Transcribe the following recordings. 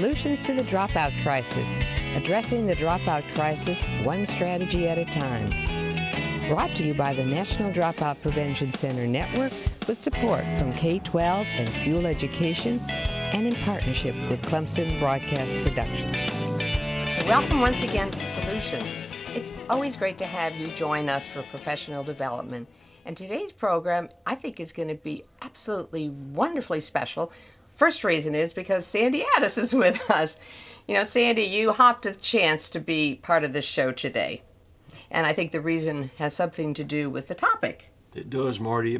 Solutions to the Dropout Crisis, addressing the dropout crisis one strategy at a time. Brought to you by the National Dropout Prevention Center Network with support from K-12 and Fuel Education and in partnership with Clemson Broadcast Productions. Welcome once again to Solutions. It's always great to have you join us for professional development. And today's program, I think, is going to be absolutely wonderfully special. First reason is because Sandy Addis is with us. You know, Sandy, you hopped the chance to be part of this show today. And I think the reason has something to do with the topic. It does, Marty.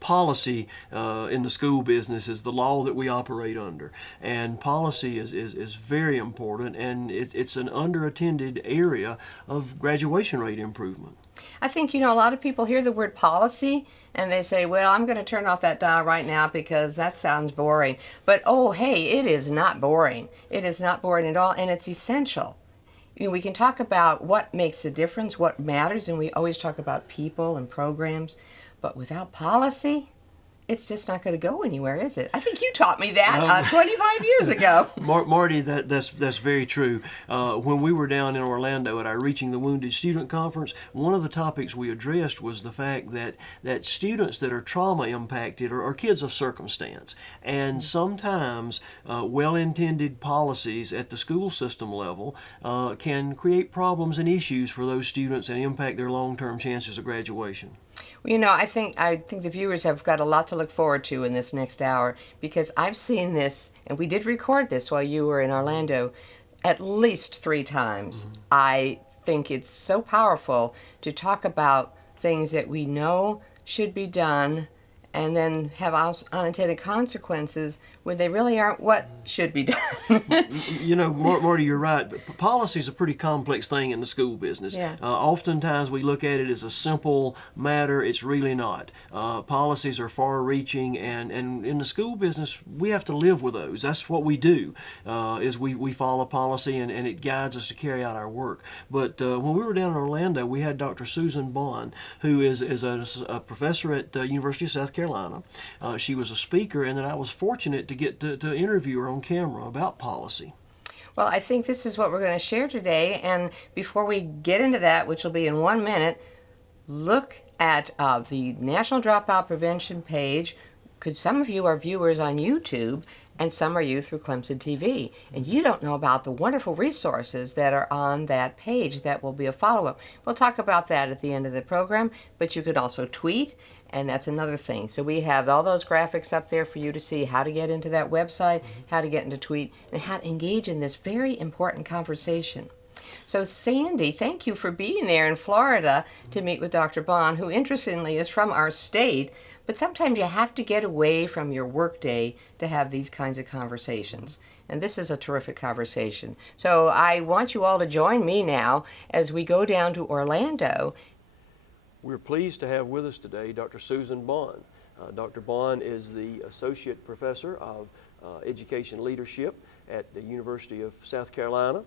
Policy in the school business is the law that we operate under. And policy is very important, and it's an underattended area of graduation rate improvement. I think, you know, a lot of people hear the word policy and they say, well, I'm going to turn off that dial right now because that sounds boring. But, oh, hey, it is not boring. It is not boring at all, and it's essential. You know, we can talk about what makes a difference, what matters, and we always talk about people and programs, but without policy, it's just not going to go anywhere, is it? I think you taught me that 25 years ago. Marty, that's very true. When we were down in Orlando at our Reaching the Wounded Student Conference, one of the topics we addressed was the fact that students that are trauma impacted are kids of circumstance. And sometimes well-intended policies at the school system level can create problems and issues for those students and impact their long-term chances of graduation. Well, you know, I think the viewers have got a lot to look forward to in this next hour, because I've seen this, and we did record this while you were in Orlando, at least 3 times. Mm-hmm. I think it's so powerful to talk about things that we know should be done and then have unintended consequences when they really aren't what should be done. You know, Marty, you're right. Policy is a pretty complex thing in the school business. Yeah. Oftentimes we look at it as a simple matter. It's really not. Policies are far-reaching, and in the school business, we have to live with those. That's what we do, is we follow policy, and it guides us to carry out our work. But when we were down in Orlando, we had Dr. Susan Bond, who is a professor at the University of South Carolina. She was a speaker, and then I was fortunate to get to interview her on camera about policy. Well, I think this is what we're going to share today, and before we get into that, which will be in 1 minute, look at the National Dropout Prevention page, because some of you are viewers on YouTube, and some are you through Clemson TV, and you don't know about the wonderful resources that are on that page that will be a follow-up. We'll talk about that at the end of the program, but you could also tweet, and that's another thing. So we have all those graphics up there for you to see how to get into that website, how to get into tweet, and how to engage in this very important conversation. So Sandy, thank you for being there in Florida to meet with Dr. Bond, who interestingly is from our state, but sometimes you have to get away from your workday to have these kinds of conversations. And this is a terrific conversation. So I want you all to join me now as we go down to Orlando. We're pleased to have with us today Dr. Susan Bond. Dr. Bond is the Associate Professor of Education Leadership at the University of South Carolina.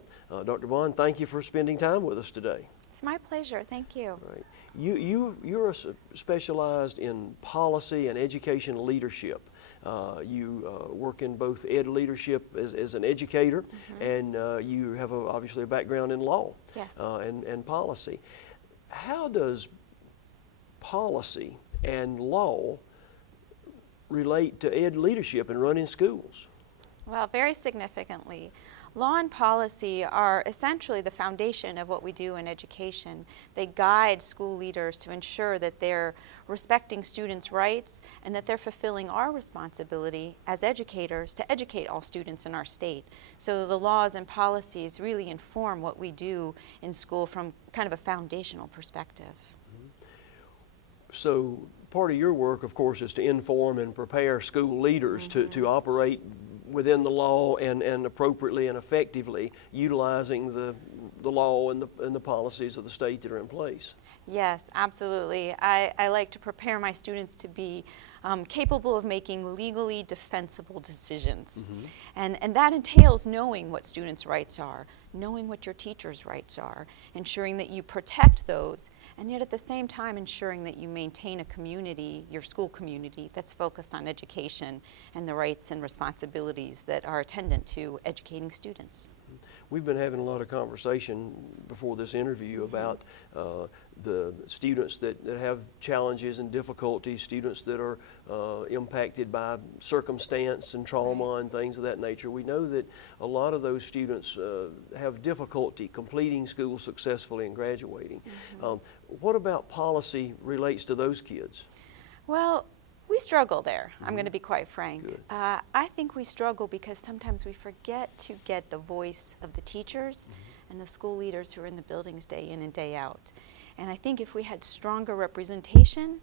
Dr. Bond, thank you for spending time with us today. It's my pleasure. Thank you. Right. You're specialized in policy and education leadership. You work in both ed leadership as an educator, mm-hmm. and you have obviously a background in law. Yes. And policy. How does policy and law relate to ed leadership and running schools? Well, very significantly. Law and policy are essentially the foundation of what we do in education. They guide school leaders to ensure that they're respecting students' rights and that they're fulfilling our responsibility as educators to educate all students in our state. So the laws and policies really inform what we do in school from kind of a foundational perspective. So part of your work, of course, is to inform and prepare school leaders mm-hmm. to operate within the law and appropriately and effectively utilizing the law and the policies of the state that are in place. Yes, absolutely. I like to prepare my students to be capable of making legally defensible decisions. And that entails knowing what students' rights are, knowing what your teachers' rights are, ensuring that you protect those, and yet at the same time ensuring that you maintain a community, your school community, that's focused on education and the rights and responsibilities that are attendant to educating students. We've been having a lot of conversation before this interview about the students that have challenges and difficulties, students that are impacted by circumstance and trauma and things of that nature. We know that a lot of those students have difficulty completing school successfully and graduating. What about policy relates to those kids? Well, we struggle there. I'm going to be quite frank. I think we struggle because sometimes we forget to get the voice of the teachers and the school leaders who are in the buildings day in and day out. And I think if we had stronger representation,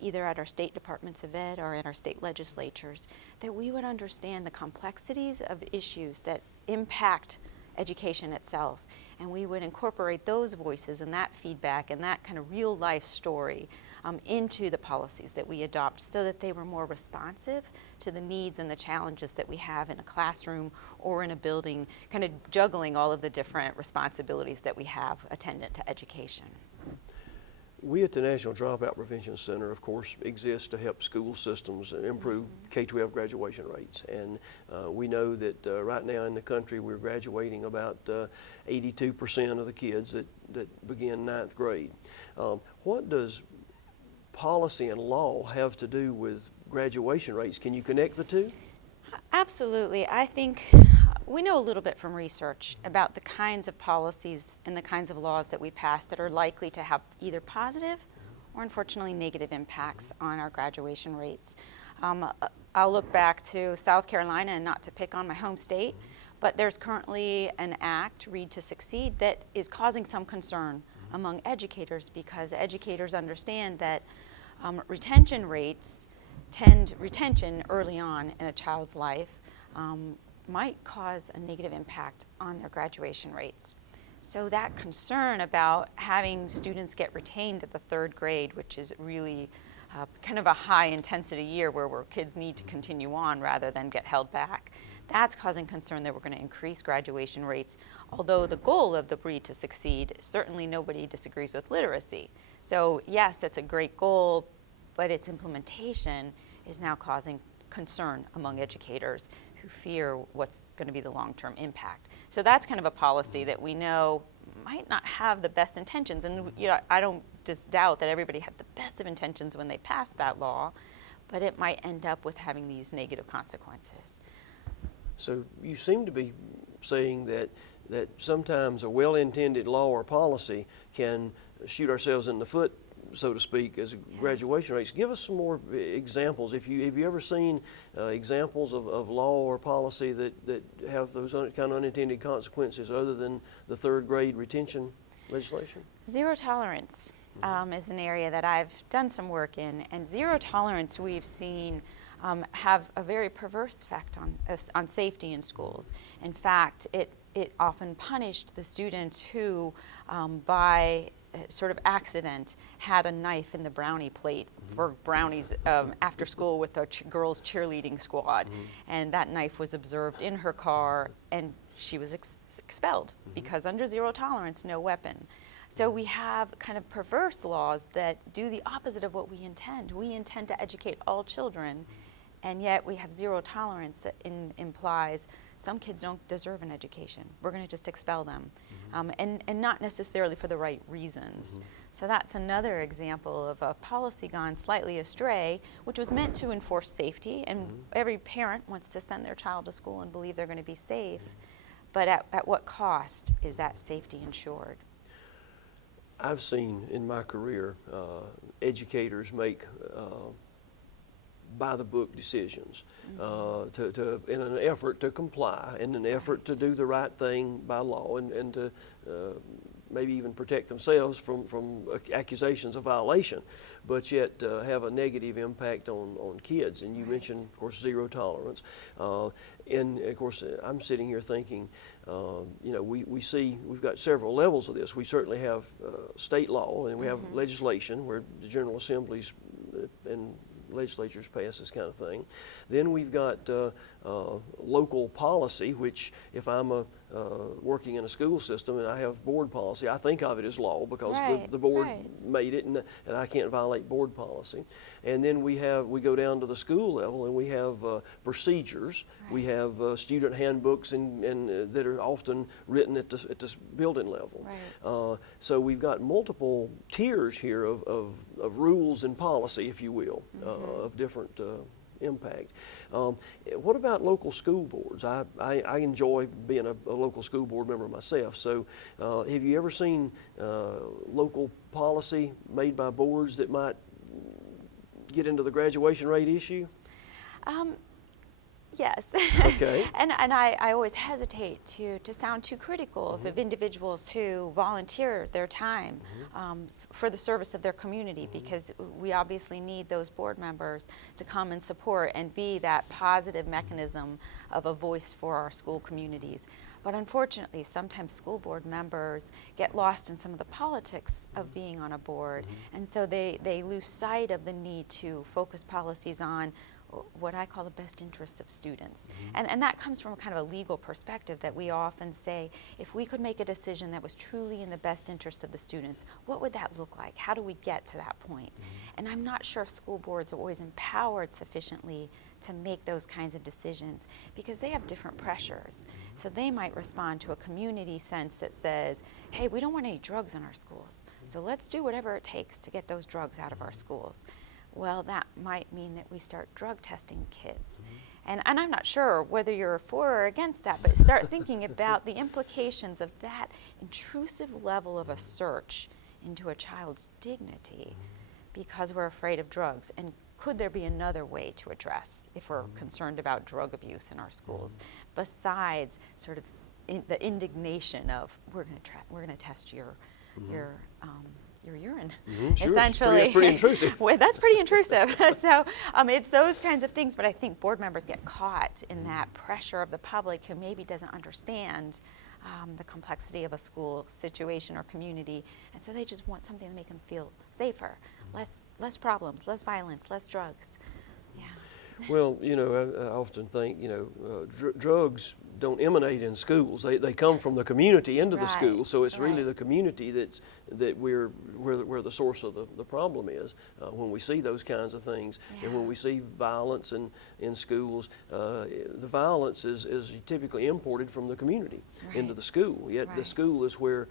either at our state departments of ed or in our state legislatures, that we would understand the complexities of issues that impact education itself, and we would incorporate those voices and that feedback and that kind of real life story into the policies that we adopt, so that they were more responsive to the needs and the challenges that we have in a classroom or in a building, kind of juggling all of the different responsibilities that we have attendant to education. We at the National Dropout Prevention Center, of course, exist to help school systems improve K-12 graduation rates. And we know that right now in the country we're graduating about 82% of the kids that begin 9th grade. What does policy and law have to do with graduation rates? Can you connect the two? Absolutely. I think we know a little bit from research about the kinds of policies and the kinds of laws that we pass that are likely to have either positive or unfortunately negative impacts on our graduation rates. I'll look back to South Carolina, and not to pick on my home state, but there's currently an act, Read to Succeed, that is causing some concern among educators, because educators understand that retention early on in a child's life might cause a negative impact on their graduation rates. So that concern about having students get retained at the 3rd grade, which is really kind of a high intensity year where kids need to continue on rather than get held back, that's causing concern that we're going to increase graduation rates. Although the goal of the Read to Succeed, certainly nobody disagrees with literacy. So yes, it's a great goal, but its implementation is now causing concern among educators who fear what's going to be the long-term impact. So that's kind of a policy that we know might not have the best intentions, and I don't just doubt that everybody had the best of intentions when they passed that law, but it might end up with having these negative consequences. So you seem to be saying that sometimes a well-intended law or policy can shoot ourselves in the foot, so to speak, as graduation rates. Give us some more examples. Have you ever seen examples of law or policy that have those kind of unintended consequences other than the 3rd grade retention legislation? Zero tolerance is an area that I've done some work in, and zero tolerance we've seen have a very perverse effect on safety in schools. In fact, it often punished the students who, by sort of accident, had a knife in the brownie plate for brownies after school with the girls' cheerleading squad. And that knife was observed in her car, and she was expelled because under zero tolerance, no weapon. So we have kind of perverse laws that do the opposite of what we intend. We intend to educate all children, and yet we have zero tolerance that implies some kids don't deserve an education. We're going to just expel them, and not necessarily for the right reasons. So that's another example of a policy gone slightly astray, which was meant to enforce safety, and every parent wants to send their child to school and believe they're going to be safe, but at what cost is that safety ensured? I've seen in my career educators make by-the-book decisions in an effort to comply, in an effort to do the right thing by law, and to maybe even protect themselves from accusations of violation, but yet have a negative impact on kids. And you mentioned, of course, zero tolerance. And of course, I'm sitting here thinking, we see we've got several levels of this. We certainly have state law, and we have legislation where the General Assemblies and legislatures pass this kind of thing. Then we've got local policy, which if I'm working in a school system and I have board policy, I think of it as law because the board made it, and I can't violate board policy. And then we go down to the school level, and we have procedures. We have student handbooks and that are often written at the building level. So we've got multiple tiers here of rules and policy, if you will, of different impact. What about local school boards? I enjoy being a local school board member myself. So have you ever seen local policy made by boards that might get into the graduation rate issue? Yes. Okay. and I always hesitate to sound too critical of individuals who volunteer their time for the service of their community, because we obviously need those board members to come and support and be that positive mechanism of a voice for our school communities. But unfortunately, sometimes school board members get lost in some of the politics of being on a board, and so they lose sight of the need to focus policies on what I call the best interest of students. And that comes from kind of a legal perspective, that we often say, if we could make a decision that was truly in the best interest of the students, what would that look like? How do we get to that point? And I'm not sure if school boards are always empowered sufficiently to make those kinds of decisions, because they have different pressures. So they might respond to a community sense that says, hey, we don't want any drugs in our schools, so let's do whatever it takes to get those drugs out of our schools. Well, that might mean that we start drug testing kids. And I'm not sure whether you're for or against that, but start thinking about the implications of that intrusive level of a search into a child's dignity because we're afraid of drugs. And could there be another way to address if we're concerned about drug abuse in our schools, besides sort of the indignation of we're going to test your urine, Sure. essentially. It's pretty intrusive. Well, that's pretty intrusive. So it's those kinds of things, but I think board members get caught in that pressure of the public who maybe doesn't understand the complexity of a school situation or community, and so they just want something to make them feel safer, less problems, less violence, less drugs. Yeah. Well, I often think, drugs don't emanate in schools. They come from the community into the school. So it's really the community where the source of the problem is when we see those kinds of things. And when we see violence in schools, the violence is typically imported from the community into the school. Yet the school is where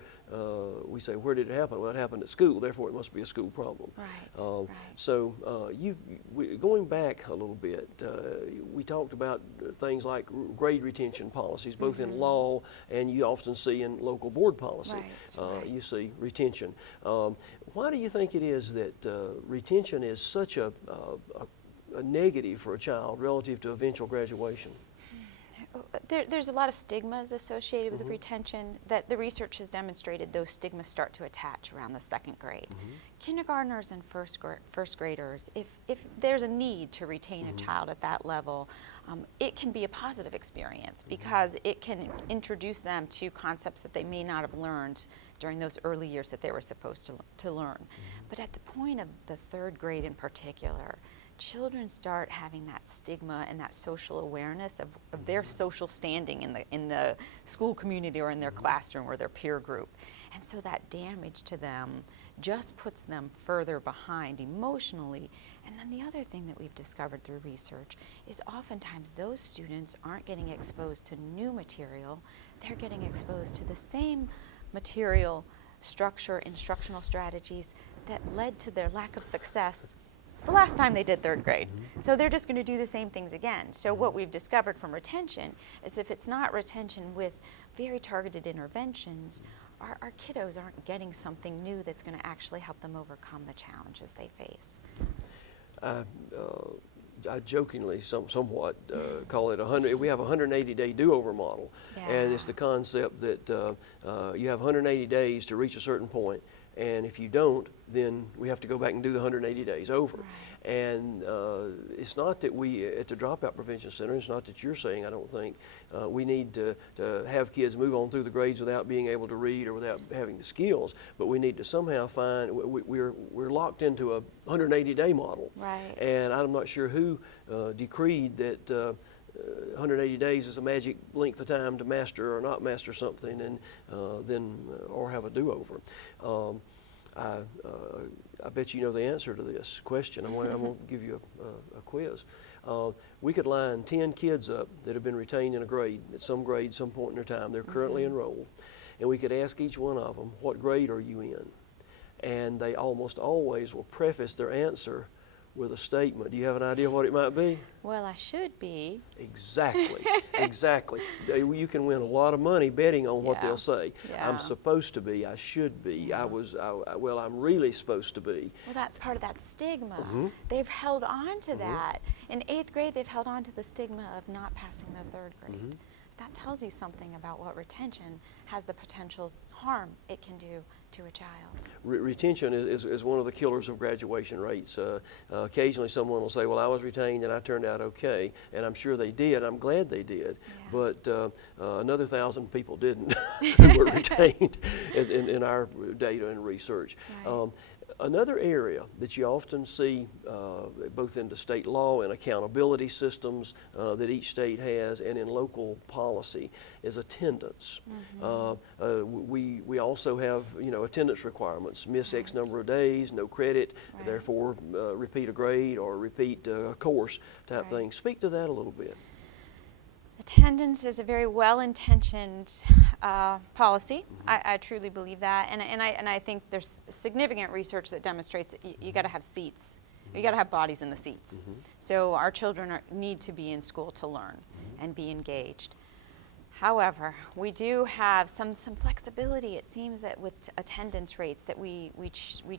we say, where did it happen? Well, it happened at school, therefore it must be a school problem. So going back a little bit, we talked about things like grade retention policies, both in law and you often see in local board policy. You see retention. Why do you think it is that retention is such a negative for a child relative to eventual graduation? There's a lot of stigmas associated with retention that the research has demonstrated. Those stigmas start to attach around the second grade. Kindergartners and first graders, if there's a need to retain a child at that level, it can be a positive experience because it can introduce them to concepts that they may not have learned during those early years that they were supposed to learn. But at the point of the third grade in particular, children start having that stigma and that social awareness of their social standing in the school community or in their classroom or their peer group. And so that damage to them just puts them further behind emotionally. And then the other thing that we've discovered through research is oftentimes those students aren't getting exposed to new material, they're getting exposed to the same material, structure, instructional strategies that led to their lack of success the last time they did third grade. So they're just going to do the same things again. So what we've discovered from retention is if it's not retention with very targeted interventions, our kiddos aren't getting something new that's going to actually help them overcome the challenges they face. I jokingly somewhat call it we have a 180-day do-over model. And it's the concept that you have 180 days to reach a certain point, And if you don't, then we have to go back and do the 180 days over. Right. And it's not that we, at the Dropout Prevention Center, it's not that you're saying, I don't think, we need to have kids move on through the grades without being able to read or without having the skills, but we need to somehow find, we're locked into a 180-day model. Right. And I'm not sure who decreed that 180 days is a magic length of time to master or not master something, and or have a do-over. I bet you know the answer to this question. I'm going to give you a quiz. We could line 10 kids up that have been retained in a grade, at some grade, some point in their time. They're currently enrolled. And we could ask each one of them, what grade are you in? And they almost always will preface their answer with a statement. Do you have an idea what it might be? Well, I should be. Exactly, exactly. You can win a lot of money betting on what they'll say. Yeah. I'm supposed to be, I should be, well, I'm really supposed to be. Well, that's part of that stigma. They've held on to that. In 8th grade, they've held on to the stigma of not passing the 3rd grade. That tells you something about what retention has the potential harm it can do to a child. Retention is one of the killers of graduation rates. Occasionally someone will say, well, I was retained and I turned out okay, and I'm sure they did. I'm glad they did. Yeah. But another 1,000 people didn't who were retained in our data and research. Right. Another area that you often see, both in the state law and accountability systems that each state has, and in local policy, is attendance. We also have, attendance requirements: miss X number of days, no credit, therefore repeat a grade or repeat a course type thing. Speak to that a little bit. Attendance is a very well-intentioned policy. I truly believe that, and I think there's significant research that demonstrates that you got to have seats. You got to have bodies in the seats. So our children need to be in school to learn and be engaged. However, we do have some flexibility. It seems that with attendance rates that we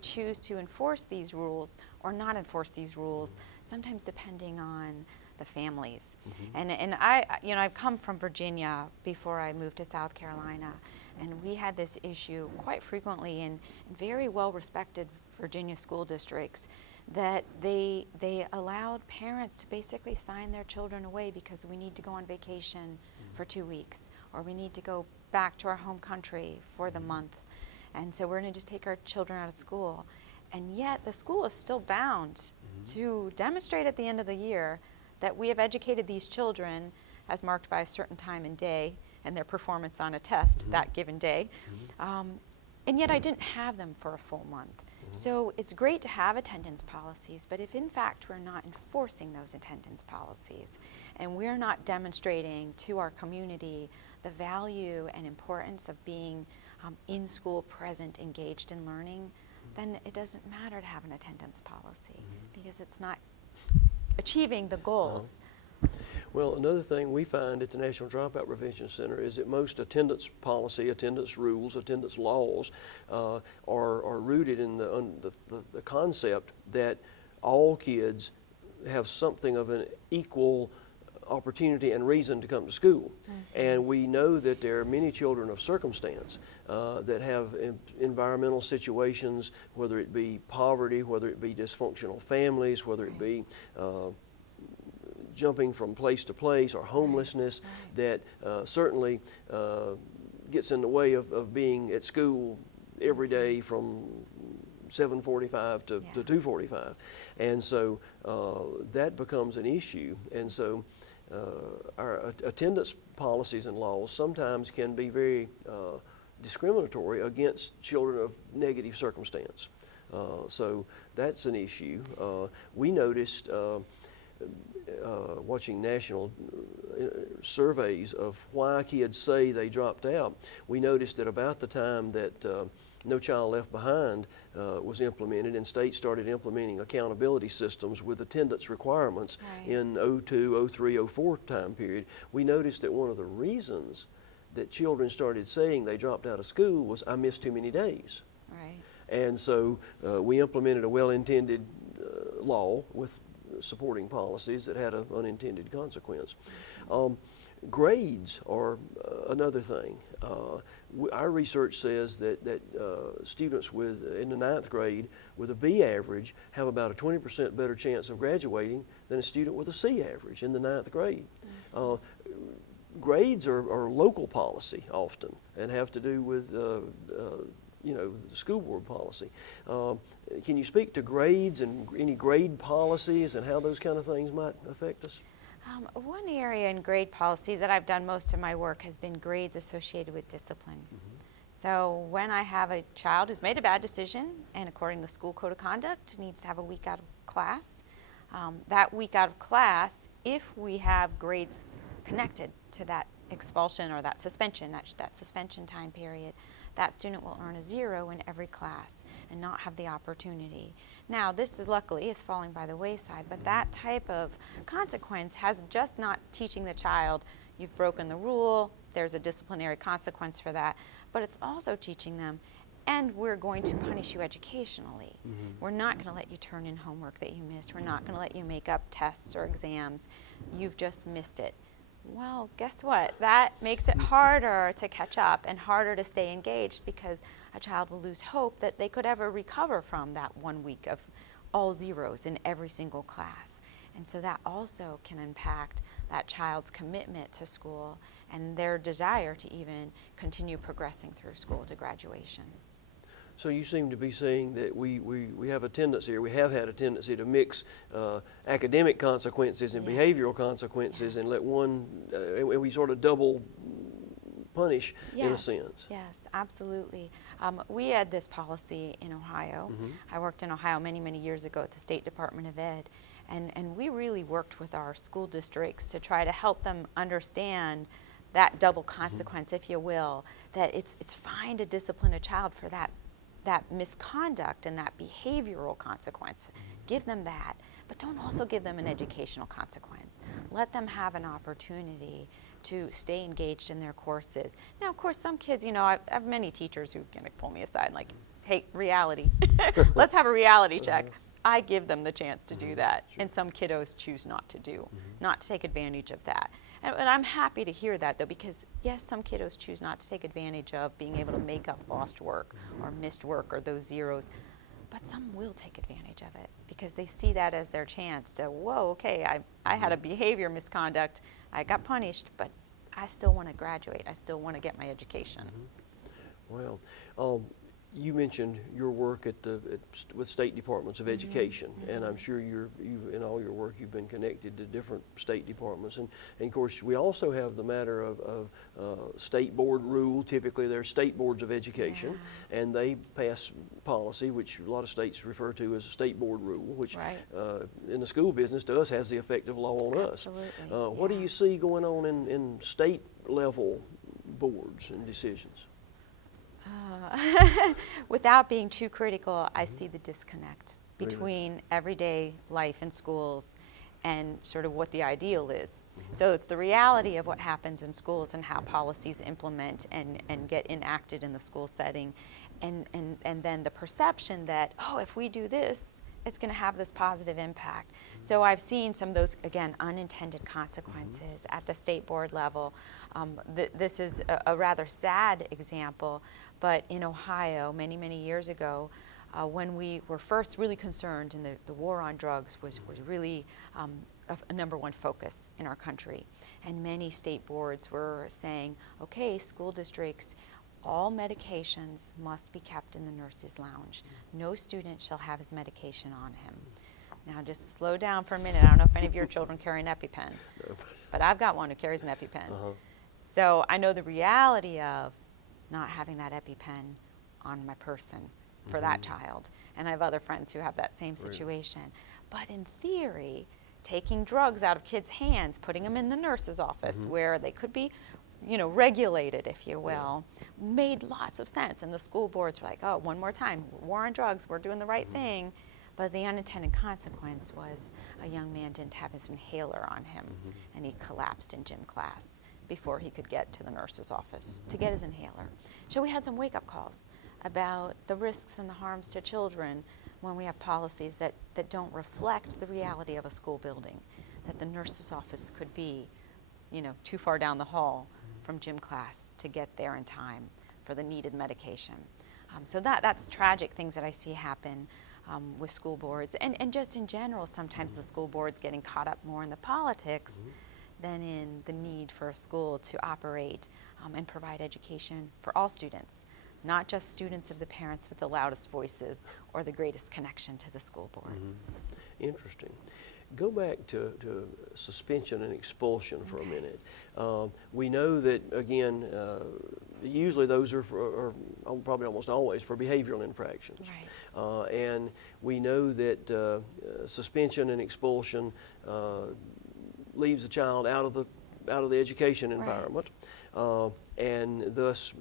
choose to enforce these rules or not enforce these rules, sometimes depending on the families. And I've come from Virginia before I moved to South Carolina, and we had this issue quite frequently in very well-respected Virginia school districts, that they allowed parents to basically sign their children away because we need to go on vacation for 2 weeks, or we need to go back to our home country for the month, and so we're going to just take our children out of school. And yet the school is still bound to demonstrate at the end of the year that we have educated these children as marked by a certain time and day and their performance on a test that given day. And yet I didn't have them for a full month. So it's great to have attendance policies, but if in fact we're not enforcing those attendance policies and we're not demonstrating to our community the value and importance of being in school, present, engaged in learning, then it doesn't matter to have an attendance policy because it's not achieving the goals. Well, another thing we find at the National Dropout Prevention Center is that most attendance policy, attendance rules, attendance laws are rooted in the concept that all kids have something of an equal opportunity and reason to come to school. And we know that there are many children of circumstance that have environmental situations, whether it be poverty, whether it be dysfunctional families, whether it be jumping from place to place or homelessness, that certainly gets in the way of being at school every day from 7:45 to 2:45. And so that becomes an issue. And so our attendance policies and laws sometimes can be very discriminatory against children of negative circumstance. So that's an issue. We noticed watching national surveys of why kids say they dropped out, we noticed that about the time that No Child Left Behind was implemented and states started implementing accountability systems with attendance requirements in 02, 03, 04 time period, we noticed that one of the reasons that children started saying they dropped out of school was, I missed too many days. And so we implemented a well-intended law with supporting policies that had an unintended consequence. Grades are another thing. Our research says that students in the ninth grade with a B average have about a 20% better chance of graduating than a student with a C average in the ninth grade. Grades are local policy often and have to do with the school board policy. Can you speak to grades and any grade policies and how those kind of things might affect us? One area in grade policies that I've done most of my work has been grades associated with discipline. So when I have a child who's made a bad decision and according to the school code of conduct needs to have a week out of class, that week out of class, if we have grades connected to that expulsion or that suspension time period, that student will earn a 0 in every class and not have the opportunity. Now, this is luckily is falling by the wayside, but that type of consequence has just not teaching the child, you've broken the rule, there's a disciplinary consequence for that, but it's also teaching them, and we're going to punish you educationally. We're not going to let you turn in homework that you missed. We're not going to let you make up tests or exams. You've just missed it. Well, guess what? That makes it harder to catch up and harder to stay engaged because a child will lose hope that they could ever recover from that 1 week of all zeros in every single class. And so that also can impact that child's commitment to school and their desire to even continue progressing through school to graduation. So you seem to be saying that we have a tendency, or we have had a tendency to mix academic consequences and behavioral consequences and let one, and we sort of double punish in a sense. Yes, absolutely. We had this policy in Ohio. I worked in Ohio many, many years ago at the State Department of Ed, and we really worked with our school districts to try to help them understand that double consequence, if you will, that it's fine to discipline a child for that misconduct and that behavioral consequence. Give them that, but don't also give them an educational consequence. Let them have an opportunity to stay engaged in their courses. Now, of course, some kids, I have many teachers who kind of pull me aside and like, hey, reality. Let's have a reality check. I give them the chance to do that, and some kiddos choose not to not to take advantage of that. And I'm happy to hear that, though, because yes, some kiddos choose not to take advantage of being able to make up lost work or missed work or those zeros, but some will take advantage of it because they see that as their chance to, whoa, okay, I had a behavior misconduct, I got punished, but I still want to graduate, I still want to get my education. Well, you mentioned your work with state departments of education, and I'm sure you in all your work you've been connected to different state departments, and of course we also have the matter of state board rule. Typically there are state boards of education, and they pass policy, which a lot of states refer to as a state board rule, which in the school business to us has the effect of law on us. What do you see going on in state level boards and decisions? Without being too critical, I see the disconnect between everyday life in schools and sort of what the ideal is. So it's the reality of what happens in schools and how policies implement and get enacted in the school setting, and then the perception that, oh, if we do this, it's going to have this positive impact. So I've seen some of those, again, unintended consequences at the state board level. This is a rather sad example, but in Ohio, many, many years ago, when we were first really concerned and the war on drugs was really a number one focus in our country. And many state boards were saying, okay, school districts, all medications must be kept in the nurse's lounge. No student shall have his medication on him. Now just slow down for a minute. I don't know if any of your children carry an EpiPen, but I've got one who carries an EpiPen. So I know the reality of not having that EpiPen on my person for that child. And I have other friends who have that same situation. But in theory, taking drugs out of kids' hands, putting them in the nurse's office where they could be regulated, if you will, made lots of sense. And the school boards were like, oh, one more time, war on drugs, we're doing the right thing. But the unintended consequence was a young man didn't have his inhaler on him, and he collapsed in gym class before he could get to the nurse's office to get his inhaler. So we had some wake-up calls about the risks and the harms to children when we have policies that don't reflect the reality of a school building, that the nurse's office could be too far down the hall from gym class to get there in time for the needed medication. So that's tragic things that I see happen with school boards, and just in general, sometimes the school board's getting caught up more in the politics than in the need for a school to operate and provide education for all students, not just students of the parents with the loudest voices or the greatest connection to the school boards. Interesting. Go back to suspension and expulsion for a minute. We know that, again, usually those are probably almost always for behavioral infractions. Right. And we know that suspension and expulsion leaves a child out of the education environment. And thus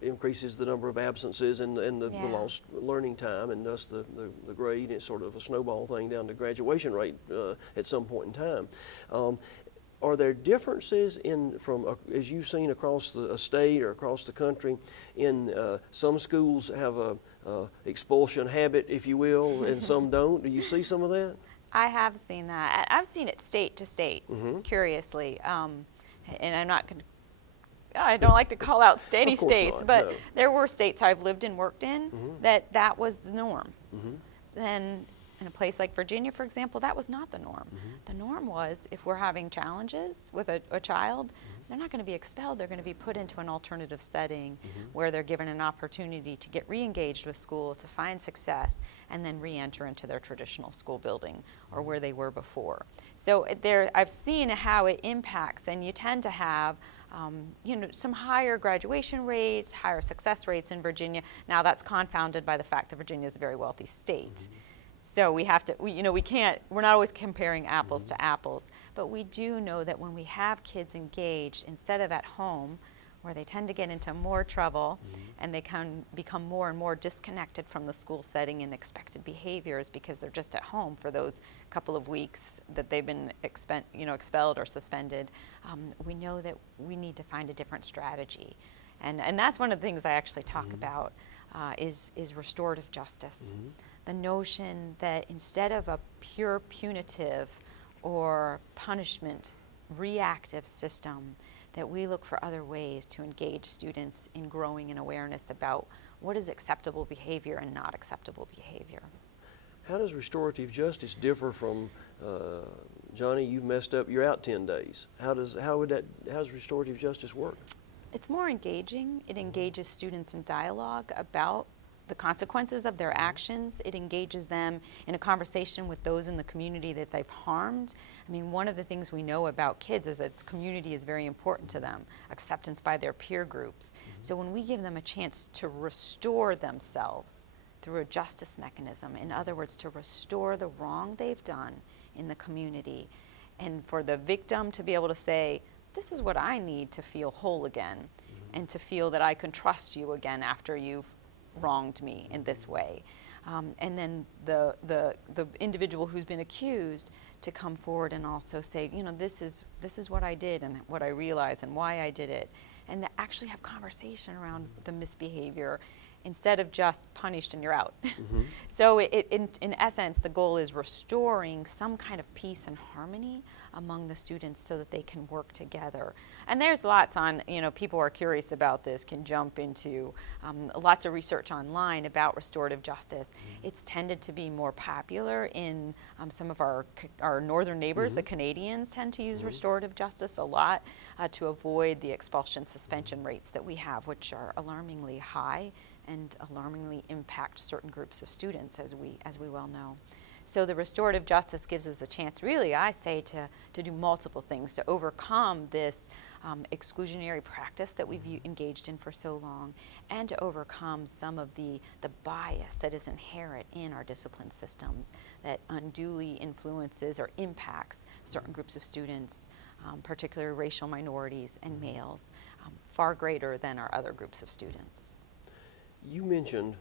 increases the number of absences and the lost learning time, and thus the grade. And it's sort of a snowball thing down to graduation rate at some point in time. Are there differences as you've seen across a state or across the country, in some schools have a expulsion habit, if you will, and some don't? Do you see some of that? I have seen that. I've seen it state to state, curiously. And I'm not going to, I don't like to call out any states, but there were states I've lived and worked in that was the norm. Then in a place like Virginia, for example, that was not the norm. The norm was, if we're having challenges with a child, they're not going to be expelled. They're going to be put into an alternative setting where they're given an opportunity to get re-engaged with school, to find success, and then re-enter into their traditional school building or where they were before. So I've seen how it impacts, and you tend to have some higher graduation rates, higher success rates in Virginia. Now that's confounded by the fact that Virginia is a very wealthy state. So we have to, we're not always comparing apples to apples, but we do know that when we have kids engaged instead of at home, where they tend to get into more trouble and they can become more and more disconnected from the school setting and expected behaviors because they're just at home for those couple of weeks that they've been expelled or suspended, we know that we need to find a different strategy. And that's one of the things I actually talk about is restorative justice. The notion that instead of a pure punitive or punishment reactive system, that we look for other ways to engage students in growing an awareness about what is acceptable behavior and not acceptable behavior. How does restorative justice differ from, Johnny, you've messed up, you're out 10 days. How does restorative justice work? It's more engaging. It engages students in dialogue about the consequences of their actions. It engages them in a conversation with those in the community that they've harmed. I mean, one of the things we know about kids is that community is very important to them, acceptance by their peer groups. So when we give them a chance to restore themselves through a justice mechanism, in other words, to restore the wrong they've done in the community, and for the victim to be able to say, this is what I need to feel whole again, and to feel that I can trust you again after you've wronged me in this way. And then the individual who's been accused to come forward and also say, this is what I did and what I realized and why I did it, and to actually have conversation around the misbehavior instead of just punished and you're out. So in essence, the goal is restoring some kind of peace and harmony among the students so that they can work together. And there's lots on, people are curious about this, can jump into lots of research online about restorative justice. It's tended to be more popular in some of our northern neighbors. The Canadians tend to use restorative justice a lot to avoid the expulsion suspension rates that we have, which are alarmingly high and alarmingly impact certain groups of students, as we well know. So the restorative justice gives us a chance, really, I say, to do multiple things, to overcome this exclusionary practice that we've engaged in for so long, and to overcome some of the bias that is inherent in our discipline systems that unduly influences or impacts certain groups of students, particularly racial minorities and males, far greater than our other groups of students. You mentioned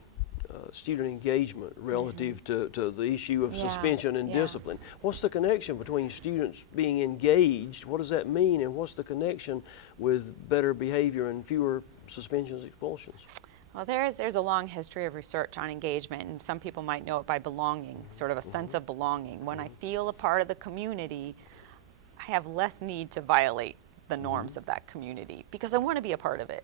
student engagement relative to the issue of suspension and discipline. What's the connection between students being engaged? What does that mean? And what's the connection with better behavior and fewer suspensions, expulsions? Well, there's a long history of research on engagement, and some people might know it by belonging, sort of a sense of belonging. When I feel a part of the community, I have less need to violate the norms of that community because I want to be a part of it.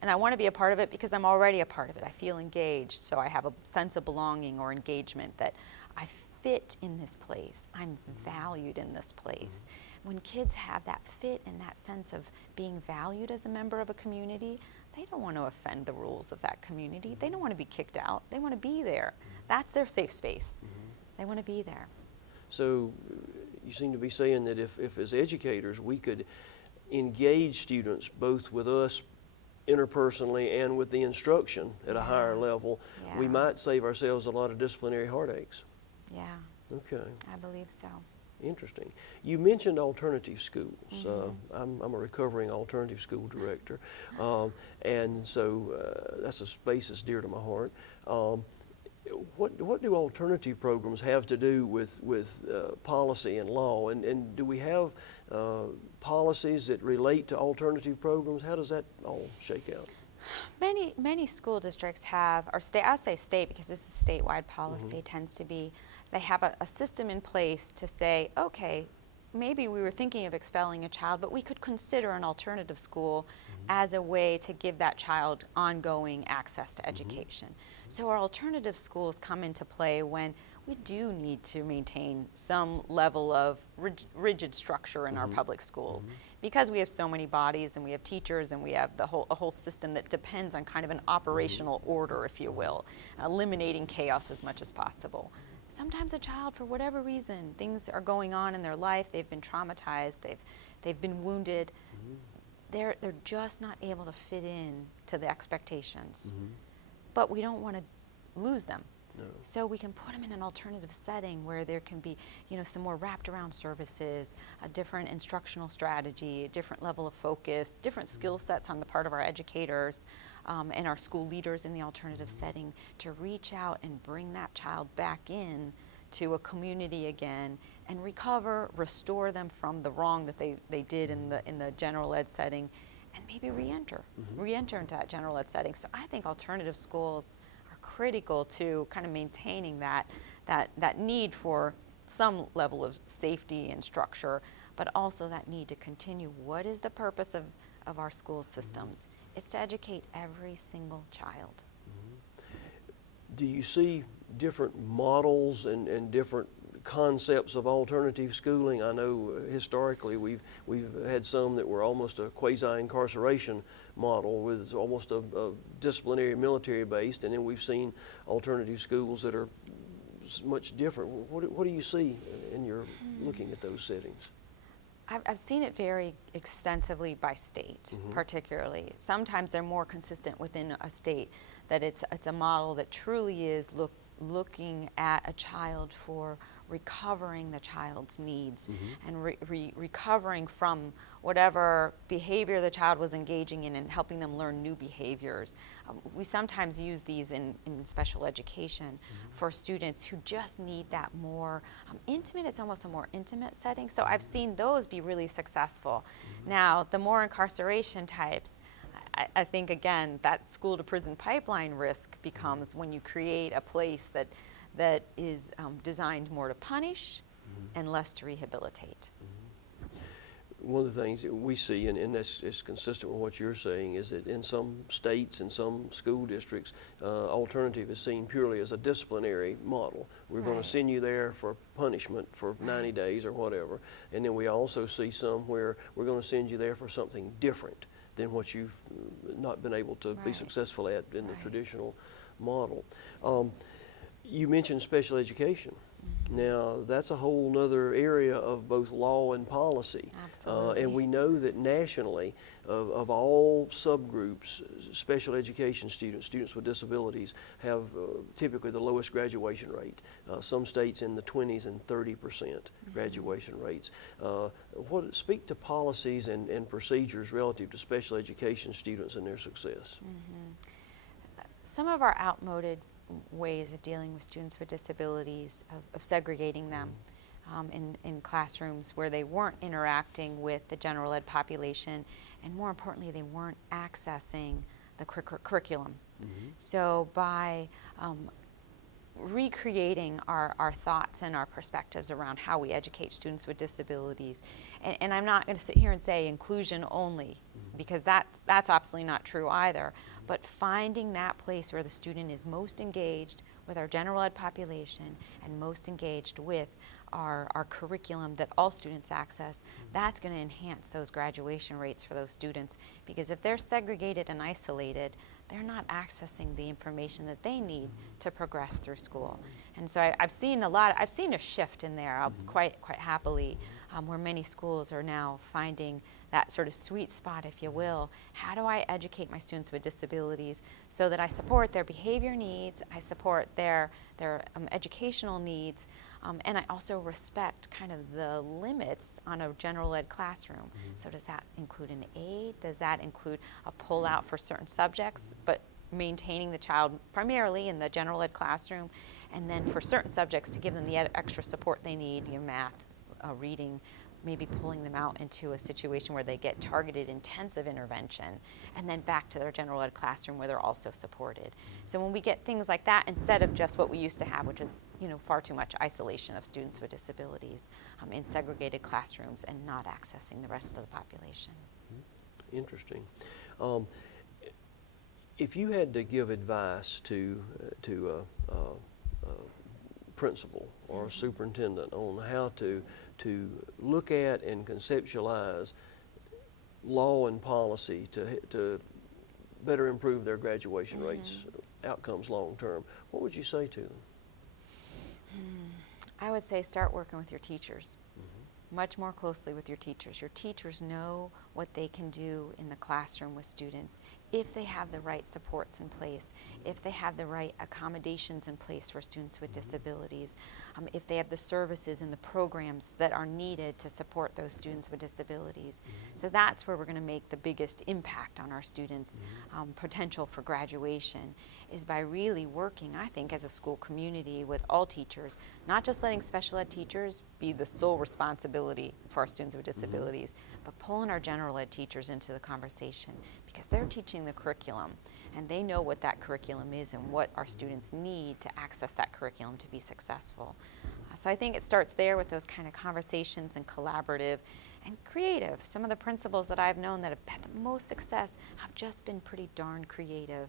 And I want to be a part of it because I'm already a part of it. I feel engaged, so I have a sense of belonging or engagement that I fit in this place. I'm valued in this place. When kids have that fit and that sense of being valued as a member of a community, they don't want to offend the rules of that community. They don't want to be kicked out. They want to be there. That's their safe space. They want to be there. So you seem to be saying that if as educators we could engage students both with us interpersonally and with the instruction at a higher level, we might save ourselves a lot of disciplinary heartaches. Yeah. Okay. I believe so. Interesting. You mentioned alternative schools. I'm a recovering alternative school director, and so that's a space that's dear to my heart. What do alternative programs have to do with policy and law? And do we have policies that relate to alternative programs? How does that all shake out? Many school districts have, or state, I'll say state because this is statewide policy, tends to be, they have a system in place to say, okay, maybe we were thinking of expelling a child, but we could consider an alternative school as a way to give that child ongoing access to education. So our alternative schools come into play when we do need to maintain some level of rigid structure in our public schools because we have so many bodies and we have teachers and we have a whole system that depends on kind of an operational order, if you will, eliminating chaos as much as possible. Sometimes a child, for whatever reason, things are going on in their life, they've been traumatized, they've been wounded, they're just not able to fit in to the expectations. But we don't want to lose them. No. So we can put them in an alternative setting where there can be, some more wrapped around services, a different instructional strategy, a different level of focus, different skill sets on the part of our educators and our school leaders in the alternative setting to reach out and bring that child back in to a community again and restore them from the wrong that they did in the general ed setting and maybe re-enter into that general ed setting. So I think alternative schools critical to kind of maintaining that need for some level of safety and structure, but also that need to continue. What is the purpose of our school systems? It's to educate every single child. Do you see different models and different concepts of alternative schooling? I know historically we've had some that were almost a quasi-incarceration model with almost a disciplinary military based, and then we've seen alternative schools that are much different. What do you see in your looking at those settings? I've seen it vary extensively by state, particularly. Sometimes they're more consistent within a state, that it's a model that truly is looking at a child for recovering the child's needs and recovering from whatever behavior the child was engaging in and helping them learn new behaviors. We sometimes use these in special education for students who just need that more intimate, it's almost a more intimate setting. So I've seen those be really successful. Now, the more incarceration types, I think, again, that school to prison pipeline risk becomes when you create a place that is designed more to punish and less to rehabilitate. One of the things that we see, and that's is consistent with what you're saying, is that in some states and some school districts, alternative is seen purely as a disciplinary model. We're going to send you there for punishment for 90 days or whatever. And then we also see some where we're going to send you there for something different than what you've not been able to be successful at in the traditional model. You mentioned special education. Now, that's a whole nother area of both law and policy. Absolutely. And we know that nationally, of all subgroups, special education students with disabilities have typically the lowest graduation rate. Some states in the 20s and 30% graduation rates. Speak to policies and procedures relative to special education students and their success. Some of our outmoded ways of dealing with students with disabilities, of segregating them in classrooms where they weren't interacting with the general ed population, and more importantly, they weren't accessing the curriculum. So by recreating our thoughts and our perspectives around how we educate students with disabilities. And I'm not going to sit here and say inclusion only, because that's absolutely not true either. But finding that place where the student is most engaged with our general ed population and most engaged with our curriculum that all students access, that's going to enhance those graduation rates for those students. Because if they're segregated and isolated, they're not accessing the information that they need to progress through school. And so I've seen a shift in there, quite happily, where many schools are now finding that sort of sweet spot, if you will. How do I educate my students with disabilities so that I support their behavior needs, I support their educational needs, and I also respect kind of the limits on a general ed classroom. So does that include an aid? Does that include a pull-out for certain subjects, but maintaining the child primarily in the general ed classroom, and then for certain subjects to give them the extra support they need, math, reading, maybe pulling them out into a situation where they get targeted intensive intervention, and then back to their general ed classroom where they're also supported. So when we get things like that, instead of just what we used to have, which is far too much isolation of students with disabilities in segregated classrooms and not accessing the rest of the population. Interesting. If you had to give advice to a principal or a superintendent on how to look at and conceptualize law and policy to better improve their graduation rates, outcomes long term, what would you say to them? I would say start working with your teachers. Much more closely with your teachers. Your teachers know what they can do in the classroom with students if they have the right supports in place, if they have the right accommodations in place for students with disabilities, if they have the services and the programs that are needed to support those students with disabilities. So that's where we're going to make the biggest impact on our students' potential for graduation, is by really working, I think, as a school community with all teachers, not just letting special ed teachers be the sole responsibility for our students with disabilities, but pulling our general ed teachers into the conversation, because they're teaching the curriculum and they know what that curriculum is and what our students need to access that curriculum to be successful. So I think it starts there with those kind of conversations and collaborative and creative. Some of the principals that I've known that have had the most success have just been pretty darn creative,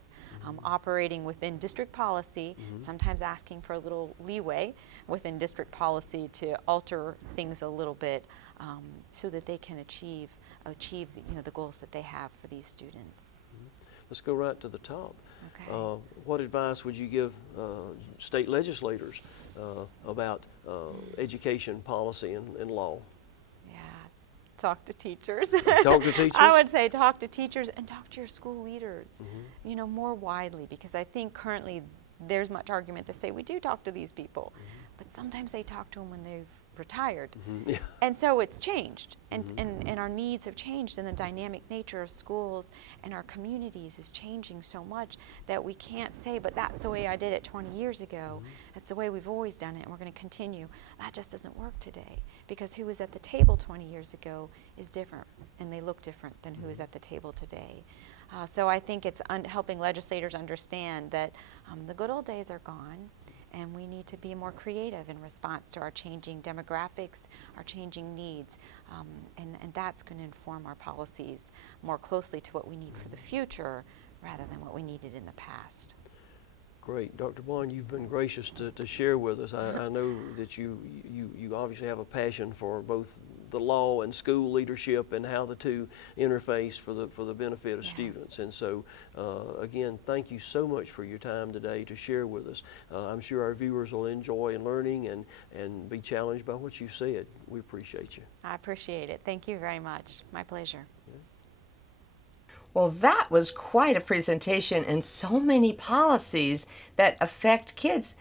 operating within district policy, sometimes asking for a little leeway within district policy to alter things a little bit so that they can achieve the goals that they have for these students. Let's go right to the top. Okay. What advice would you give state legislators about education policy and law? Yeah, talk to teachers. Talk to teachers? I would say talk to teachers and talk to your school leaders, more widely, because I think currently there's much argument to say we do talk to these people, but sometimes they talk to them when they've retired. Yeah. And so it's changed, and our needs have changed, and the dynamic nature of schools and our communities is changing so much that we can't say, but that's the way I did it 20 years ago. That's the way we've always done it, and we're going to continue. That just doesn't work today, because who was at the table 20 years ago is different, and they look different than who is at the table today. So I think it's helping legislators understand that the good old days are gone, and we need to be more creative in response to our changing demographics, our changing needs, and that's going to inform our policies more closely to what we need for the future rather than what we needed in the past. Great. Dr. Bond, you've been gracious to share with us. I know that you obviously have a passion for both the law and school leadership and how the two interface for the benefit of students. And so, again, thank you so much for your time today to share with us. I'm sure our viewers will enjoy learning and be challenged by what you said. We appreciate you. I appreciate it. Thank you very much. My pleasure. Well, that was quite a presentation, and so many policies that affect kids.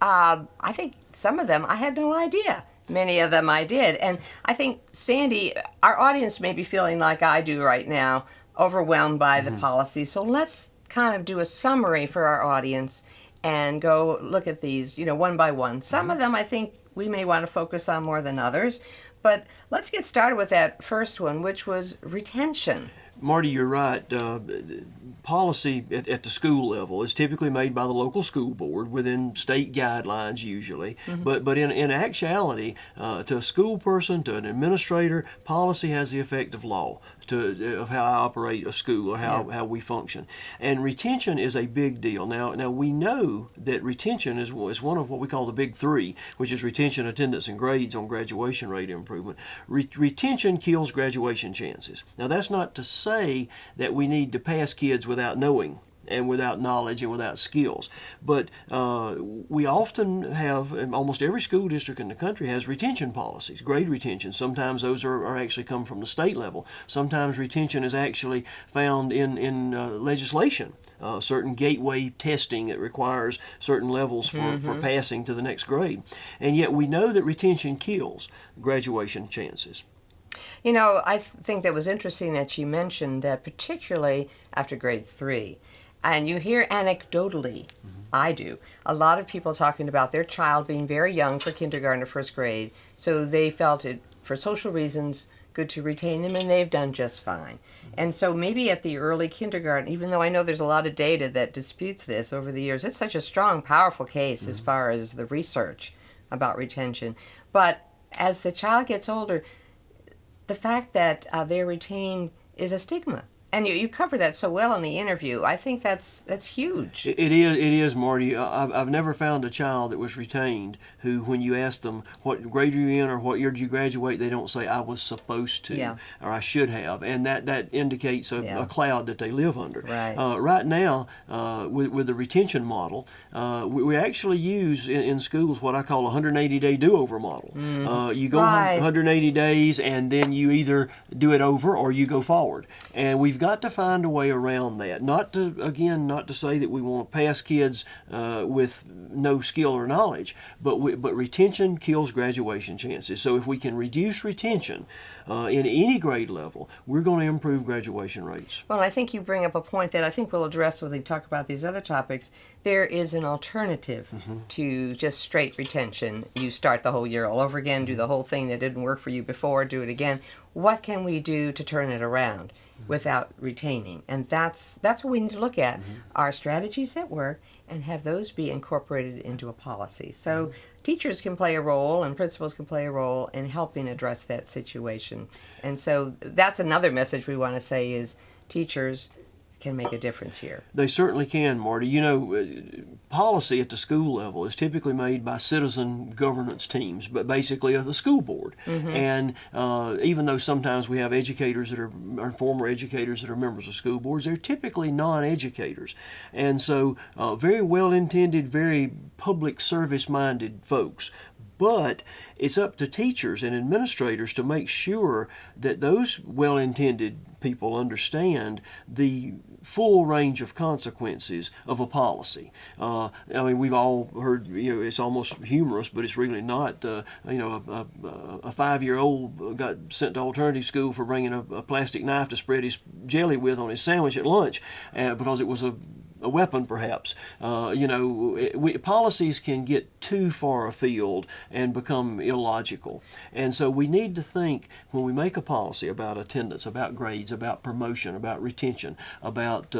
I think some of them I had no idea. Many of them I did. And I think, Sandy, our audience may be feeling like I do right now, overwhelmed by the policy. So let's kind of do a summary for our audience and go look at these, one by one. Some of them I think we may want to focus on more than others. But let's get started with that first one, which was retention. Marty, you're right. Policy at the school level is typically made by the local school board within state guidelines usually. But in actuality, to a school person, to an administrator, policy has the effect of law of how I operate a school or how we function. And retention is a big deal. Now we know that retention is one of what we call the big three, which is retention, attendance, and grades on graduation rate improvement. Retention kills graduation chances. Now that's not to say that we need to pass kids without knowing and without knowledge and without skills. But we often have, and almost every school district in the country has retention policies, grade retention. Sometimes those are actually come from the state level. Sometimes retention is actually found in legislation. Certain gateway testing that requires certain levels for passing to the next grade. And yet we know that retention kills graduation chances. You know, I think that was interesting that you mentioned that, particularly after grade 3. And you hear anecdotally, I do, a lot of people talking about their child being very young for kindergarten or first grade, so they felt it, for social reasons, good to retain them, and they've done just fine. And so maybe at the early kindergarten, even though I know there's a lot of data that disputes this over the years, it's such a strong, powerful case as far as the research about retention. But as the child gets older, the fact that they're retained is a stigma. And you cover that so well in the interview. I think that's huge. It is, Marty. I've never found a child that was retained who, when you ask them what grade are you in or what year did you graduate, they don't say I was supposed to or I should have, and that indicates a cloud that they live under. Right. Right now, with the retention model, we actually use in schools what I call a 180-day do-over model. You go 180 days, and then you either do it over or you go forward. And we've got to find a way around that. Not to say that we want to pass kids with no skill or knowledge, but retention kills graduation chances. So if we can reduce retention in any grade level, we're going to improve graduation rates. Well, I think you bring up a point that I think we'll address when we talk about these other topics. There is an alternative to just straight retention. You start the whole year all over again, do the whole thing that didn't work for you before, do it again. What can we do to turn it around without retaining? And that's what we need to look at. Our strategies at work, and have those be incorporated into a policy. So teachers can play a role and principals can play a role in helping address that situation. And so that's another message we want to say is teachers can make a difference here. They certainly can, Marty. You know, policy at the school level is typically made by citizen governance teams, but basically of the school board. And even though sometimes we have educators that are former educators that are members of school boards, they're typically non-educators. And so very well-intended, very public service-minded folks. But it's up to teachers and administrators to make sure that those well-intended people understand the full range of consequences of a policy. I mean, we've all heard, it's almost humorous, but it's really not. A 5-year-old got sent to alternative school for bringing a plastic knife to spread his jelly with on his sandwich at lunch because it was a weapon, perhaps. Policies can get too far afield and become illogical. And so we need to think, when we make a policy about attendance, about grades, about promotion, about retention, about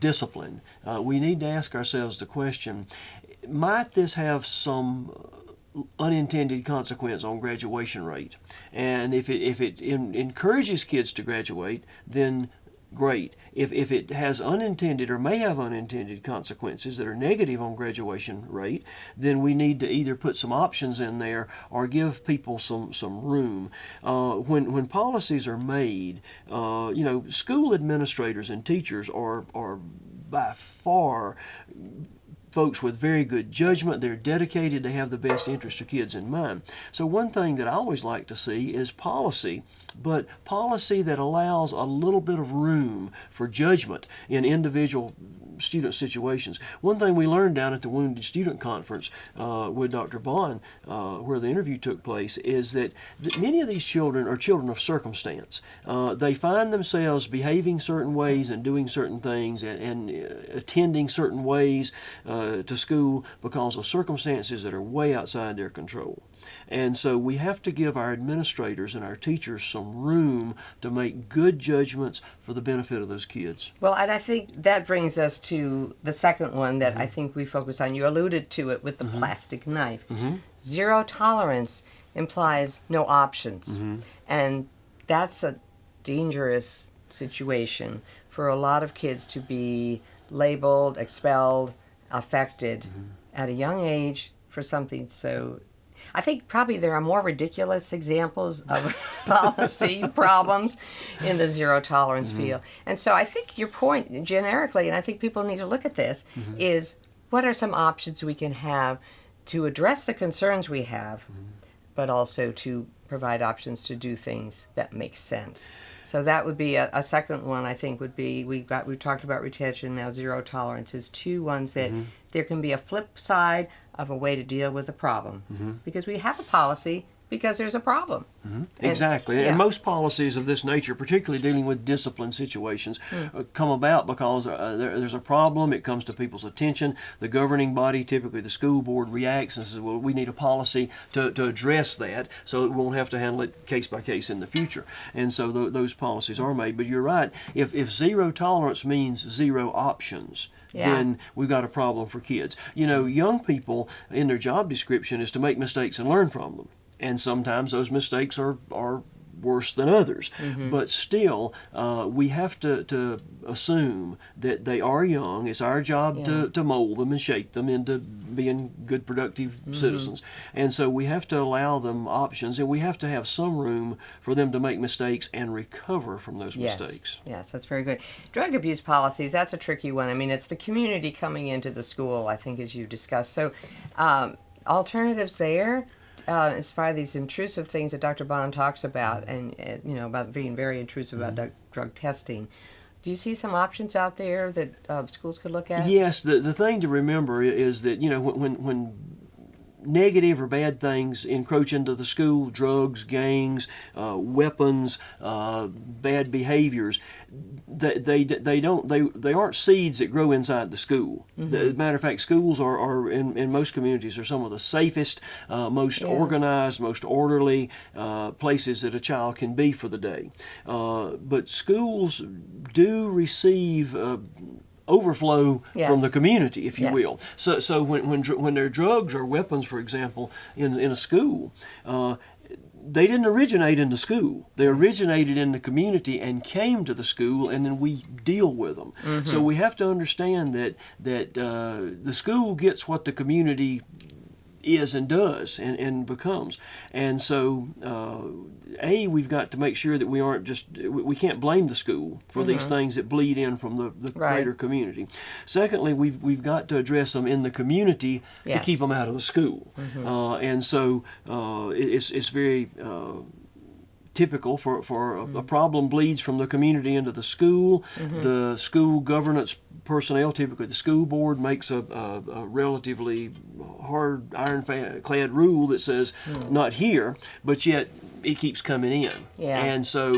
discipline, we need to ask ourselves the question, might this have some unintended consequence on graduation rate? And if it encourages kids to graduate, then great. If it has unintended or may have unintended consequences that are negative on graduation rate, then we need to either put some options in there or give people some room. When policies are made, school administrators and teachers are by far folks with very good judgment. They're dedicated. They have the best interest of kids in mind. So one thing that I always like to see is policy, but policy that allows a little bit of room for judgment in individual student situations. One thing we learned down at the Wounded Student Conference with Dr. Bond, where the interview took place, is that many of these children are children of circumstance. They find themselves behaving certain ways and doing certain things and attending certain ways to school because of circumstances that are way outside their control. And so we have to give our administrators and our teachers some room to make good judgments for the benefit of those kids. Well, and I think that brings us to the second one that I think we focus on. You alluded to it with the plastic knife. Zero tolerance implies no options. And that's a dangerous situation for a lot of kids to be labeled, expelled, affected at a young age for something so. I think probably there are more ridiculous examples of policy problems in the zero tolerance field. And so I think your point generically, and I think people need to look at this, is what are some options we can have to address the concerns we have, but also to provide options to do things that make sense. So that would be a second one. I think would be we've talked about retention, now zero tolerance is two ones that there can be a flip side of a way to deal with a problem, because we have a policy because there's a problem. Exactly. And most policies of this nature, particularly dealing with discipline situations, come about because there's a problem. It comes to people's attention. The governing body, typically the school board, reacts and says, well, we need a policy to address that so that we won't have to handle it case by case in the future. And so those policies are made. But you're right. If zero tolerance means zero options, then we've got a problem for kids. You know, young people in their job description is to make mistakes and learn from them. And sometimes those mistakes are worse than others. But still, we have to assume that they are young. It's our job to mold them and shape them into being good, productive citizens. And so we have to allow them options, and we have to have some room for them to make mistakes and recover from those mistakes. Yes, that's very good. Drug abuse policies, that's a tricky one. I mean, it's the community coming into the school, I think, as you discussed. So alternatives there, as far as these intrusive things that Dr. Bond talks about, and about being very intrusive about drug testing. Do you see some options out there that schools could look at? Yes, the thing to remember is that when negative or bad things encroach into the school, drugs, gangs, weapons, bad behaviors, they aren't seeds that grow inside the school. As a matter of fact, schools are in most communities are some of the safest, most organized, most orderly places that a child can be for the day. But schools do receive overflow from the community, if you will. So when there are drugs or weapons, for example, in a school, they didn't originate in the school. They originated in the community and came to the school, and then we deal with them. So we have to understand that the school gets what the community is and does and becomes. And so we've got to make sure that we can't blame the school for these things that bleed in from the greater community. Secondly, we've got to address them in the community to keep them out of the school. And so it's very typical for a problem bleeds from the community into the school. The school governance personnel, typically the school board, makes a relatively hard, ironclad rule that says not here, but yet it keeps coming in. And so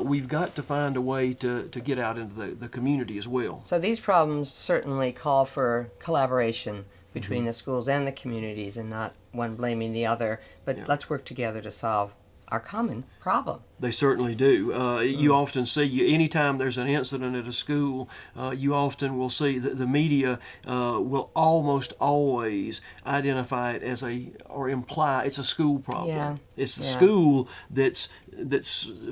we've got to find a way to get out into the community as well. So these problems certainly call for collaboration between the schools and the communities, and not one blaming the other, but let's work together to solve our common problem. They certainly do. You often see, anytime there's an incident at a school, you often will see that the media will almost always identify it as or imply it's a school problem. It's the school that's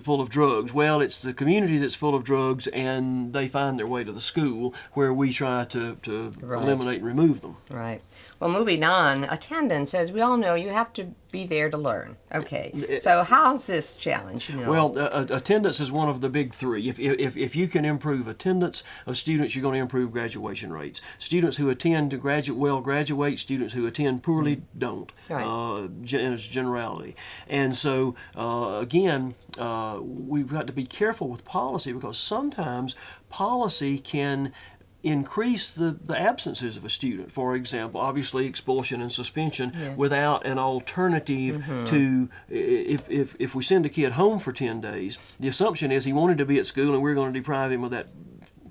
full of drugs. Well, it's the community that's full of drugs, and they find their way to the school where we try to eliminate and remove them. Right. Well, moving on, attendance, as we all know, you have to be there to learn. Okay. So how's this challenge? Well, attendance is one of the big three. If you can improve attendance of students, you're going to improve graduation rates. Students who attend to graduate. Students who attend poorly don't. In its generality. And so, again, we've got to be careful with policy, because sometimes policy can increase the absences of a student. For example, obviously expulsion and suspension without an alternative to, if we send a kid home for 10 days, the assumption is he wanted to be at school and we're going to deprive him of that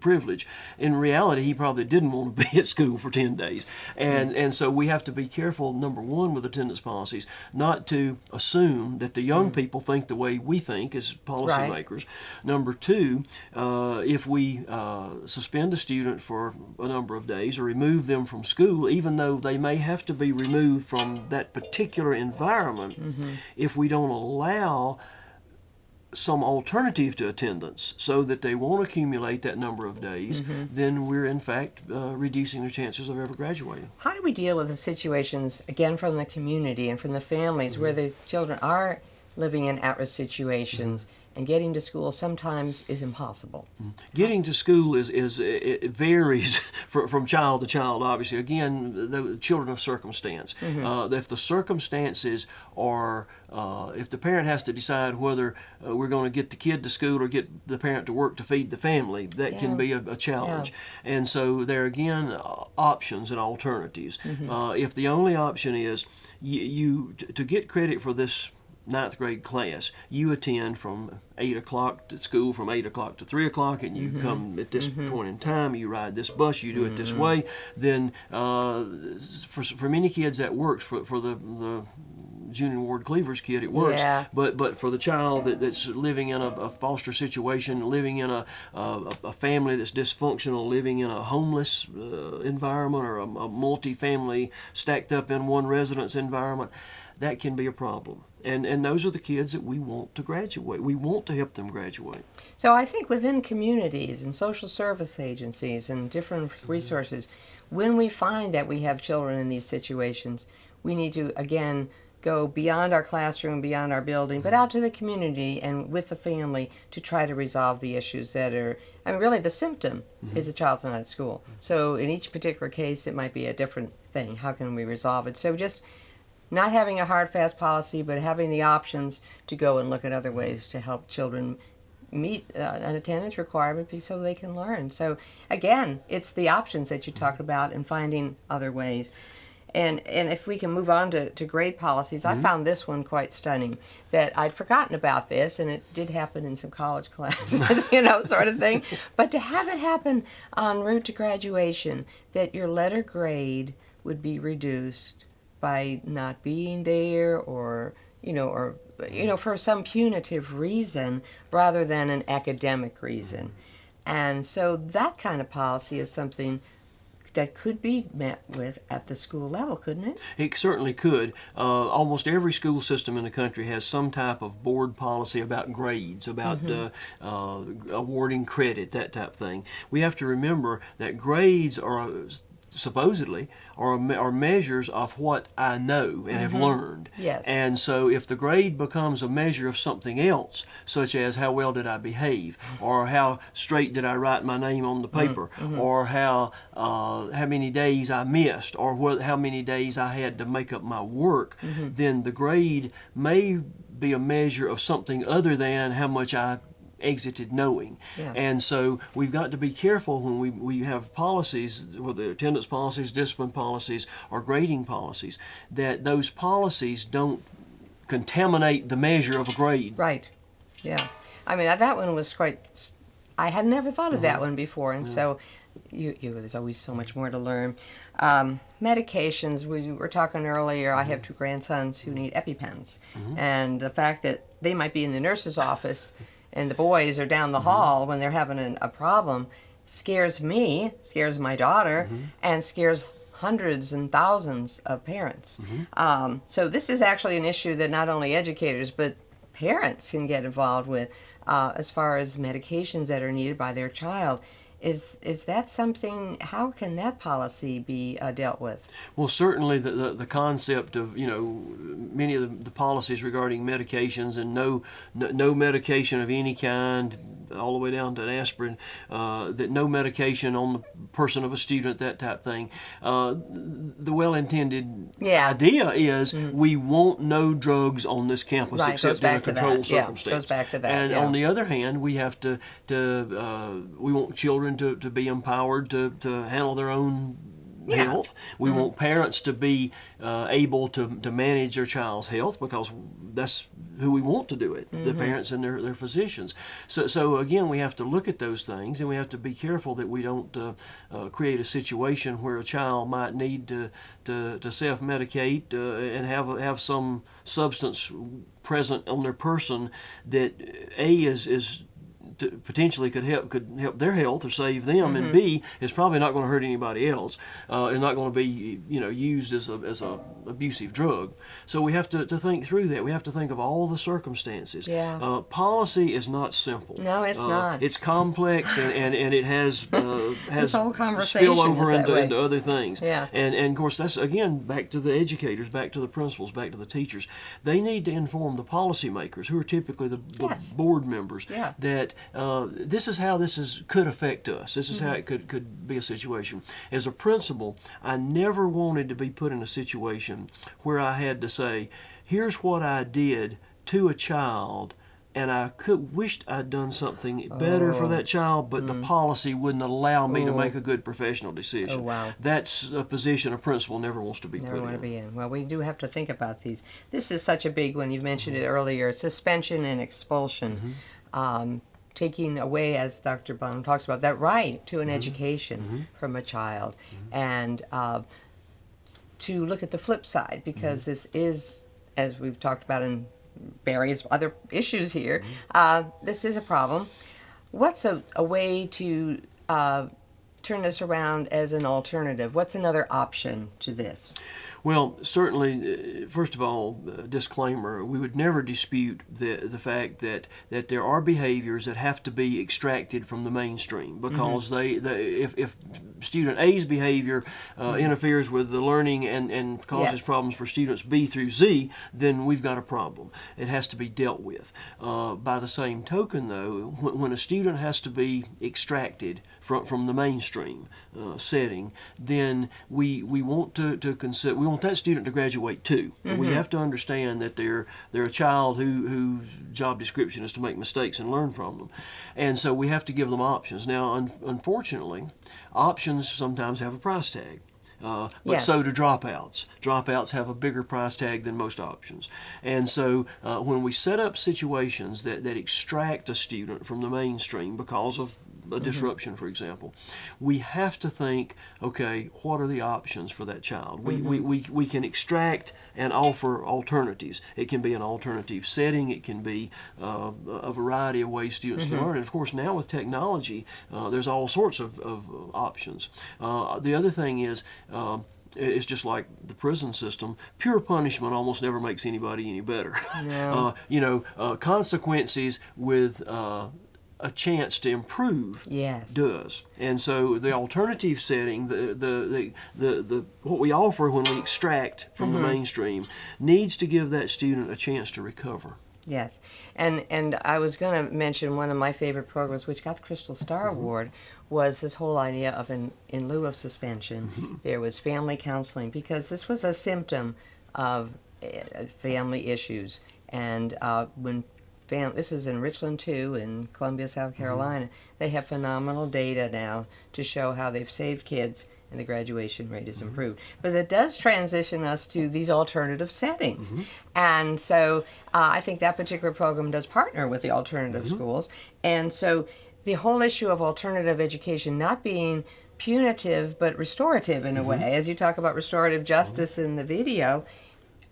privilege. In reality, he probably didn't want to be at school for 10 days. And so we have to be careful, number one, with attendance policies, not to assume that the young people think the way we think as policymakers. Number two, if we suspend a student for a number of days or remove them from school, even though they may have to be removed from that particular environment, if we don't allow some alternative to attendance so that they won't accumulate that number of days, then we're in fact reducing their chances of ever graduating. How do we deal with the situations, again, from the community and from the families where the children are living in at-risk situations and getting to school sometimes is impossible? Getting to school it varies from child to child, obviously. Again, the children of circumstance. If the circumstances are, if the parent has to decide whether we're going to get the kid to school or get the parent to work to feed the family, that can be a challenge. And so there are, again, options and alternatives. If the only option is to get credit for this 9th grade class, you attend from 8 o'clock to school, from 8 o'clock to 3 o'clock, and you come at this point in time, you ride this bus, you do it this way, then for many kids that works. For the Junior Ward Cleaver's kid, it works. But for the child that's living in a foster situation, living in a family that's dysfunctional, living in a homeless environment or a multi-family stacked up in one residence environment, that can be a problem. And those are the kids that we want to graduate. We want to help them graduate. So I think within communities and social service agencies and different resources, when we find that we have children in these situations, we need to, again, go beyond our classroom, beyond our building, but out to the community and with the family to try to resolve the issues that are, I mean, really the symptom is the child's not at school. So in each particular case, it might be a different thing. How can we resolve it? So just not having a hard, fast policy, but having the options to go and look at other ways to help children meet an attendance requirement so they can learn. So again, it's the options that you talked about and finding other ways. And if we can move on to grade policies, I found this one quite stunning, that I'd forgotten about this, and it did happen in some college classes, sort of thing. But to have it happen en route to graduation, that your letter grade would be reduced by not being there or for some punitive reason rather than an academic reason. And so that kind of policy is something that could be met with at the school level, couldn't it? It certainly could. Almost every school system in the country has some type of board policy about grades, about awarding credit, that type of thing. We have to remember that grades are supposedly are measures of what I know and have learned. Yes. And so if the grade becomes a measure of something else, such as how well did I behave, or how straight did I write my name on the paper, or how many days I missed, or how many days I had to make up my work, then the grade may be a measure of something other than how much I exited knowing. And so we've got to be careful when we have policies, whether attendance policies, discipline policies, or grading policies, that those policies don't contaminate the measure of a grade. Right. Yeah. I mean, that one was quite, I had never thought of that one before, and so there's always so much more to learn. Medications, we were talking earlier, I have two grandsons who need EpiPens, and the fact that they might be in the nurse's office and the boys are down the hall when they're having a problem scares me, scares my daughter, and scares hundreds and thousands of parents. So this is actually an issue that not only educators but parents can get involved with as far as medications that are needed by their child. Is that something, how can that policy be dealt with? Well, certainly the concept of, many of the policies regarding medications and no medication of any kind, all the way down to an aspirin, that no medication on the person of a student, that type of thing. The well-intended idea is we want no drugs on this campus except in a controlled circumstance. Goes back to that. And on the other hand, we have we want children to be empowered to handle their own Yeah. health. We want parents to be able to manage their child's health, because that's who we want to do it, the parents and their physicians. So again, we have to look at those things, and we have to be careful that we don't create a situation where a child might need to self-medicate and have some substance present on their person that is potentially could help their health or save them, and B, is probably not going to hurt anybody else, and not going to be used as a abusive drug. So we have to think through that. We have to think of all the circumstances. Yeah. Policy is not simple. No, it's not. It's complex, and it has This whole conversation spill over is that way. into other things. Yeah. And of course, that's again back to the educators, back to the principals, back to the teachers. They need to inform the policymakers, who are typically the Yes. board members, Yeah. that this is how could affect us. This is how it could be a situation. As a principal, I never wanted to be put in a situation where I had to say, here's what I did to a child, and I wished I'd done something better for that child, but the policy wouldn't allow me to make a good professional decision. Oh, wow. That's a position a principal never wants to be Never put want to in. be in. Well, we do have to think about these. This is such a big one. You mentioned it earlier. Suspension and expulsion. Taking away, as Dr. Bonham talks about, that right to an education from a child. And to look at the flip side, because this is, as we've talked about in various other issues here, this is a problem. What's a way to turn this around as an alternative? What's another option to this? Well, certainly, first of all, disclaimer, we would never dispute the fact that there are behaviors that have to be extracted from the mainstream, because if student A's behavior interferes with the learning and causes Yes. problems for students B through Z, then we've got a problem. It has to be dealt with. By the same token, though, when a student has to be extracted from the mainstream setting, then we want to consider, we want that student to graduate too. We have to understand that they're a child whose job description is to make mistakes and learn from them, and so we have to give them options. Now, unfortunately, options sometimes have a price tag. But Yes. so do dropouts. Dropouts have a bigger price tag than most options. And so when we set up situations that extract a student from the mainstream because of a disruption, for example, we have to think, okay, what are the options for that child? We can extract and offer alternatives. It can be an alternative setting. It can be a variety of ways students can learn. And of course, now with technology, there's all sorts of options. The other thing is, it's just like the prison system. Pure punishment almost never makes anybody any better. No. Consequences with a chance to improve Yes. does. And so the alternative setting, the what we offer when we extract from the mainstream, needs to give that student a chance to recover. Yes, and I was going to mention one of my favorite programs, which got the Crystal Star Award, was this whole idea of in lieu of suspension, there was family counseling, because this was a symptom of family issues. And when this is in Richland too, in Columbia, South Carolina, they have phenomenal data now to show how they've saved kids and the graduation rate is improved. But it does transition us to these alternative settings. And so I think that particular program does partner with the alternative schools. And so the whole issue of alternative education not being punitive but restorative in a way, as you talk about restorative justice in the video,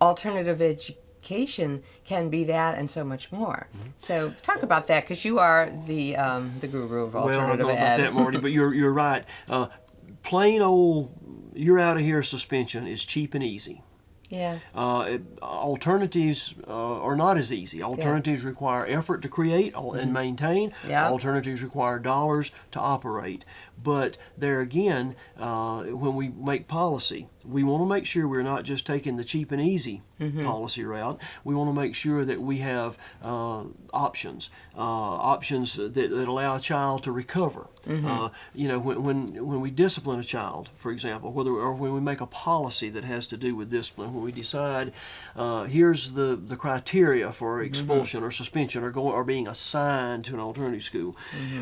alternative education can be that and so much more. So talk about that, because you are the guru of alternative well, I don't know ed. about that, Marty, but you're right. Plain old, you're out of here suspension is cheap and easy. Yeah. Alternatives are not as easy. Alternatives require effort to create and maintain. Yeah. Alternatives require dollars to operate. But there again, when we make policy, we want to make sure we're not just taking the cheap and easy policy route. We want to make sure that we have options that allow a child to recover. When we discipline a child, for example, or when we make a policy that has to do with discipline, when we decide here's the criteria for expulsion or suspension or being assigned to an alternative school,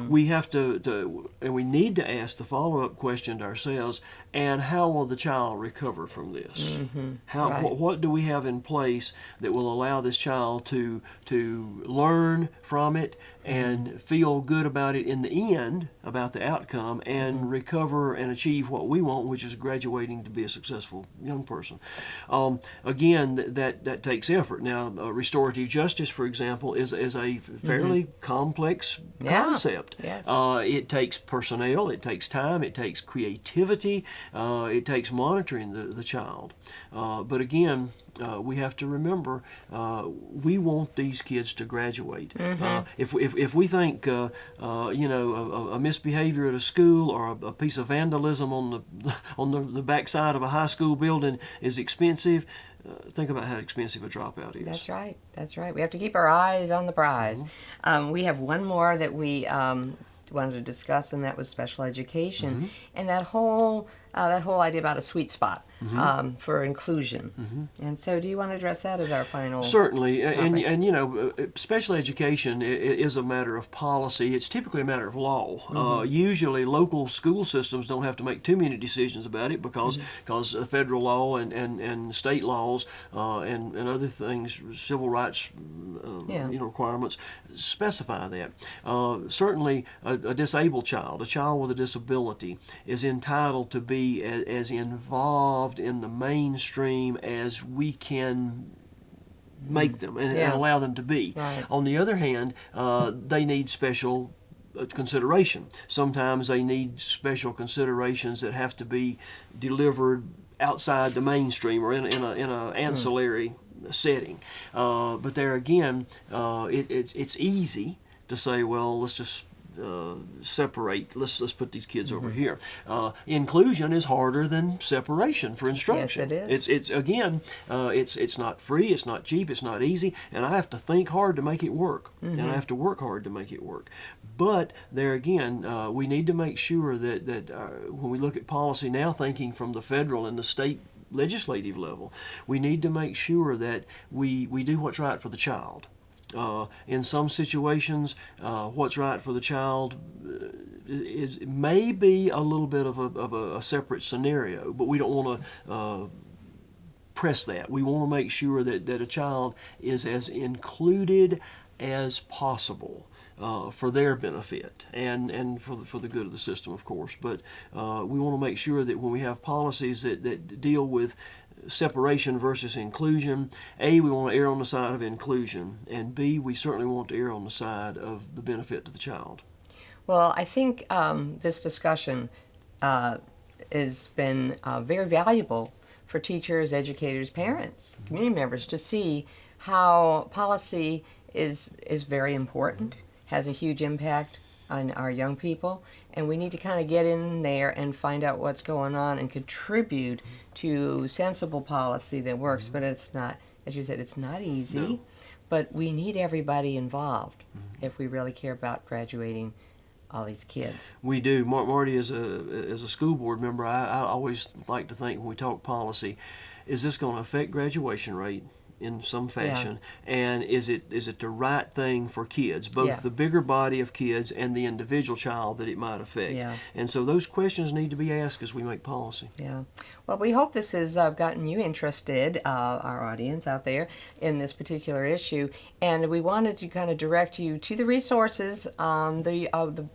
we have to and we need to ask the follow-up question to ourselves, and how will the child recover from this? What do we have in place that will allow this child to learn from it and feel good about it in the end, about the outcome, and recover and achieve what we want, which is graduating to be a successful young person. Again, that takes effort. Now, restorative justice, for example, is a fairly complex concept. Yes. It takes personnel, it takes time, it takes creativity, it takes monitoring the child. But again, we have to remember we want these kids to graduate. If we think a misbehavior at a school or a piece of vandalism on the backside of a high school building is expensive, think about how expensive a dropout is. That's right. That's right. We have to keep our eyes on the prize. We have one more that we wanted to discuss, and that was special education, and that whole idea about a sweet spot for inclusion. And so, do you want to address that as our final? Certainly, topic? and special education is a matter of policy. It's typically a matter of law. Usually, local school systems don't have to make too many decisions about it because federal law and state laws and other things, civil rights requirements specify that. Certainly, a disabled child, a child with a disability, is entitled to be as involved in the mainstream as we can make them and allow them to be. Right. On the other hand, they need special consideration. Sometimes they need special considerations that have to be delivered outside the mainstream or in a ancillary setting. But there again, it's easy to say, well, let's just separate. Let's put these kids over here. Inclusion is harder than separation for instruction. Yes, it is. It's again, it's not free. It's not cheap. It's not easy. And I have to think hard to make it work. And I have to work hard to make it work. But there again, we need to make sure that when we look at policy now, thinking from the federal and the state legislative level, we need to make sure that we do what's right for the child. In some situations, what's right for the child may be a little bit of a separate scenario, but we don't want to press that. We want to make sure that a child is as included as possible for their benefit and for the good of the system, of course. But we want to make sure that when we have policies that deal with separation versus inclusion, A, we want to err on the side of inclusion, and B, we certainly want to err on the side of the benefit to the child. Well, I think this discussion has been very valuable for teachers, educators, parents, community members to see how policy is very important, has a huge impact on our young people, and we need to kind of get in there and find out what's going on and contribute to sensible policy that works. But it's not, as you said, it's not easy. No. But we need everybody involved if we really care about graduating all these kids. We do. Marty, as a school board member, I always like to think when we talk policy, is this going to affect graduation rate in some fashion, and is it the right thing for kids, both the bigger body of kids and the individual child that it might affect? And so those questions need to be asked as we make policy. Well, we hope this has gotten you interested, our audience out there, in this particular issue, and we wanted to kind of direct you to the resources on the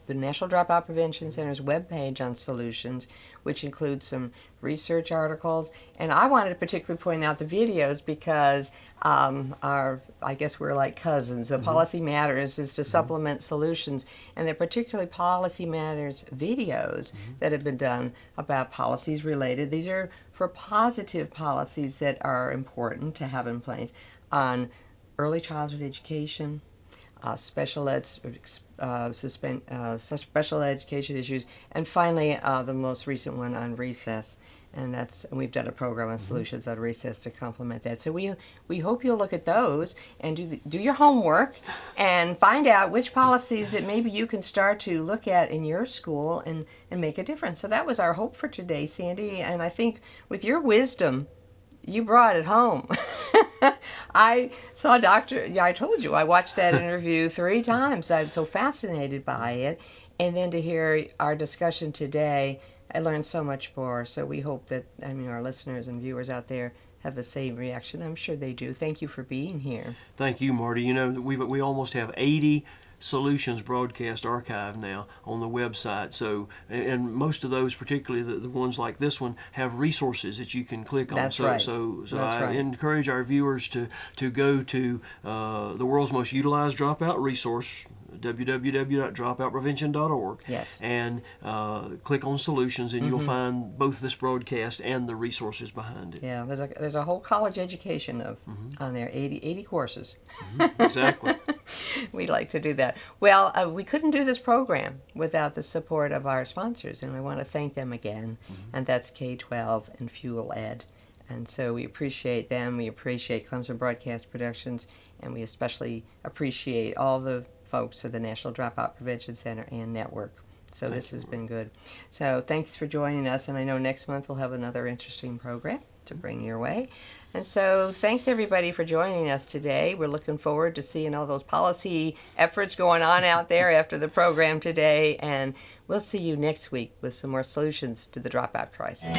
National Dropout Prevention Center's webpage on solutions, which includes some research articles. And I wanted to particularly point out the videos because I guess we're like cousins. The Policy Matters is to supplement solutions, and they're particularly Policy Matters videos that have been done about policies related. These are for positive policies that are important to have in place on early childhood education, special education issues, and finally the most recent one on recess. And we've done a program on solutions on recess to complement that. So we hope you'll look at those and do your homework and find out which policies that maybe you can start to look at in your school and make a difference. So that was our hope for today, Sandy. And I think with your wisdom you brought it home. I saw Dr. Yeah, I told you, I watched that interview 3 times. I was so fascinated by it. And then to hear our discussion today, I learned so much more. So we hope that, our listeners and viewers out there have the same reaction. I'm sure they do. Thank you for being here. Thank you, Marty. You know, we almost have 80 solutions broadcast archive now on the website. So, and most of those, particularly the ones like this one, have resources that you can click on. That's so, right. So, That's I right. encourage our viewers to go to the world's most utilized dropout resource, www.dropoutprevention.org. Yes. And click on solutions, and you'll find both this broadcast and the resources behind it. Yeah, there's a whole college education on there, 80 courses. Exactly. We like to do that. Well, we couldn't do this program without the support of our sponsors, and I want to thank them again. And that's K-12 and Fuel Ed. And so we appreciate them. We appreciate Clemson Broadcast Productions, and we especially appreciate all the folks at the National Dropout Prevention Center and Network. So this has been good. So thanks for joining us, and I know next month we'll have another interesting program to bring your way. And so thanks everybody for joining us today. We're looking forward to seeing all those policy efforts going on out there after the program today, and we'll see you next week with some more solutions to the dropout crisis.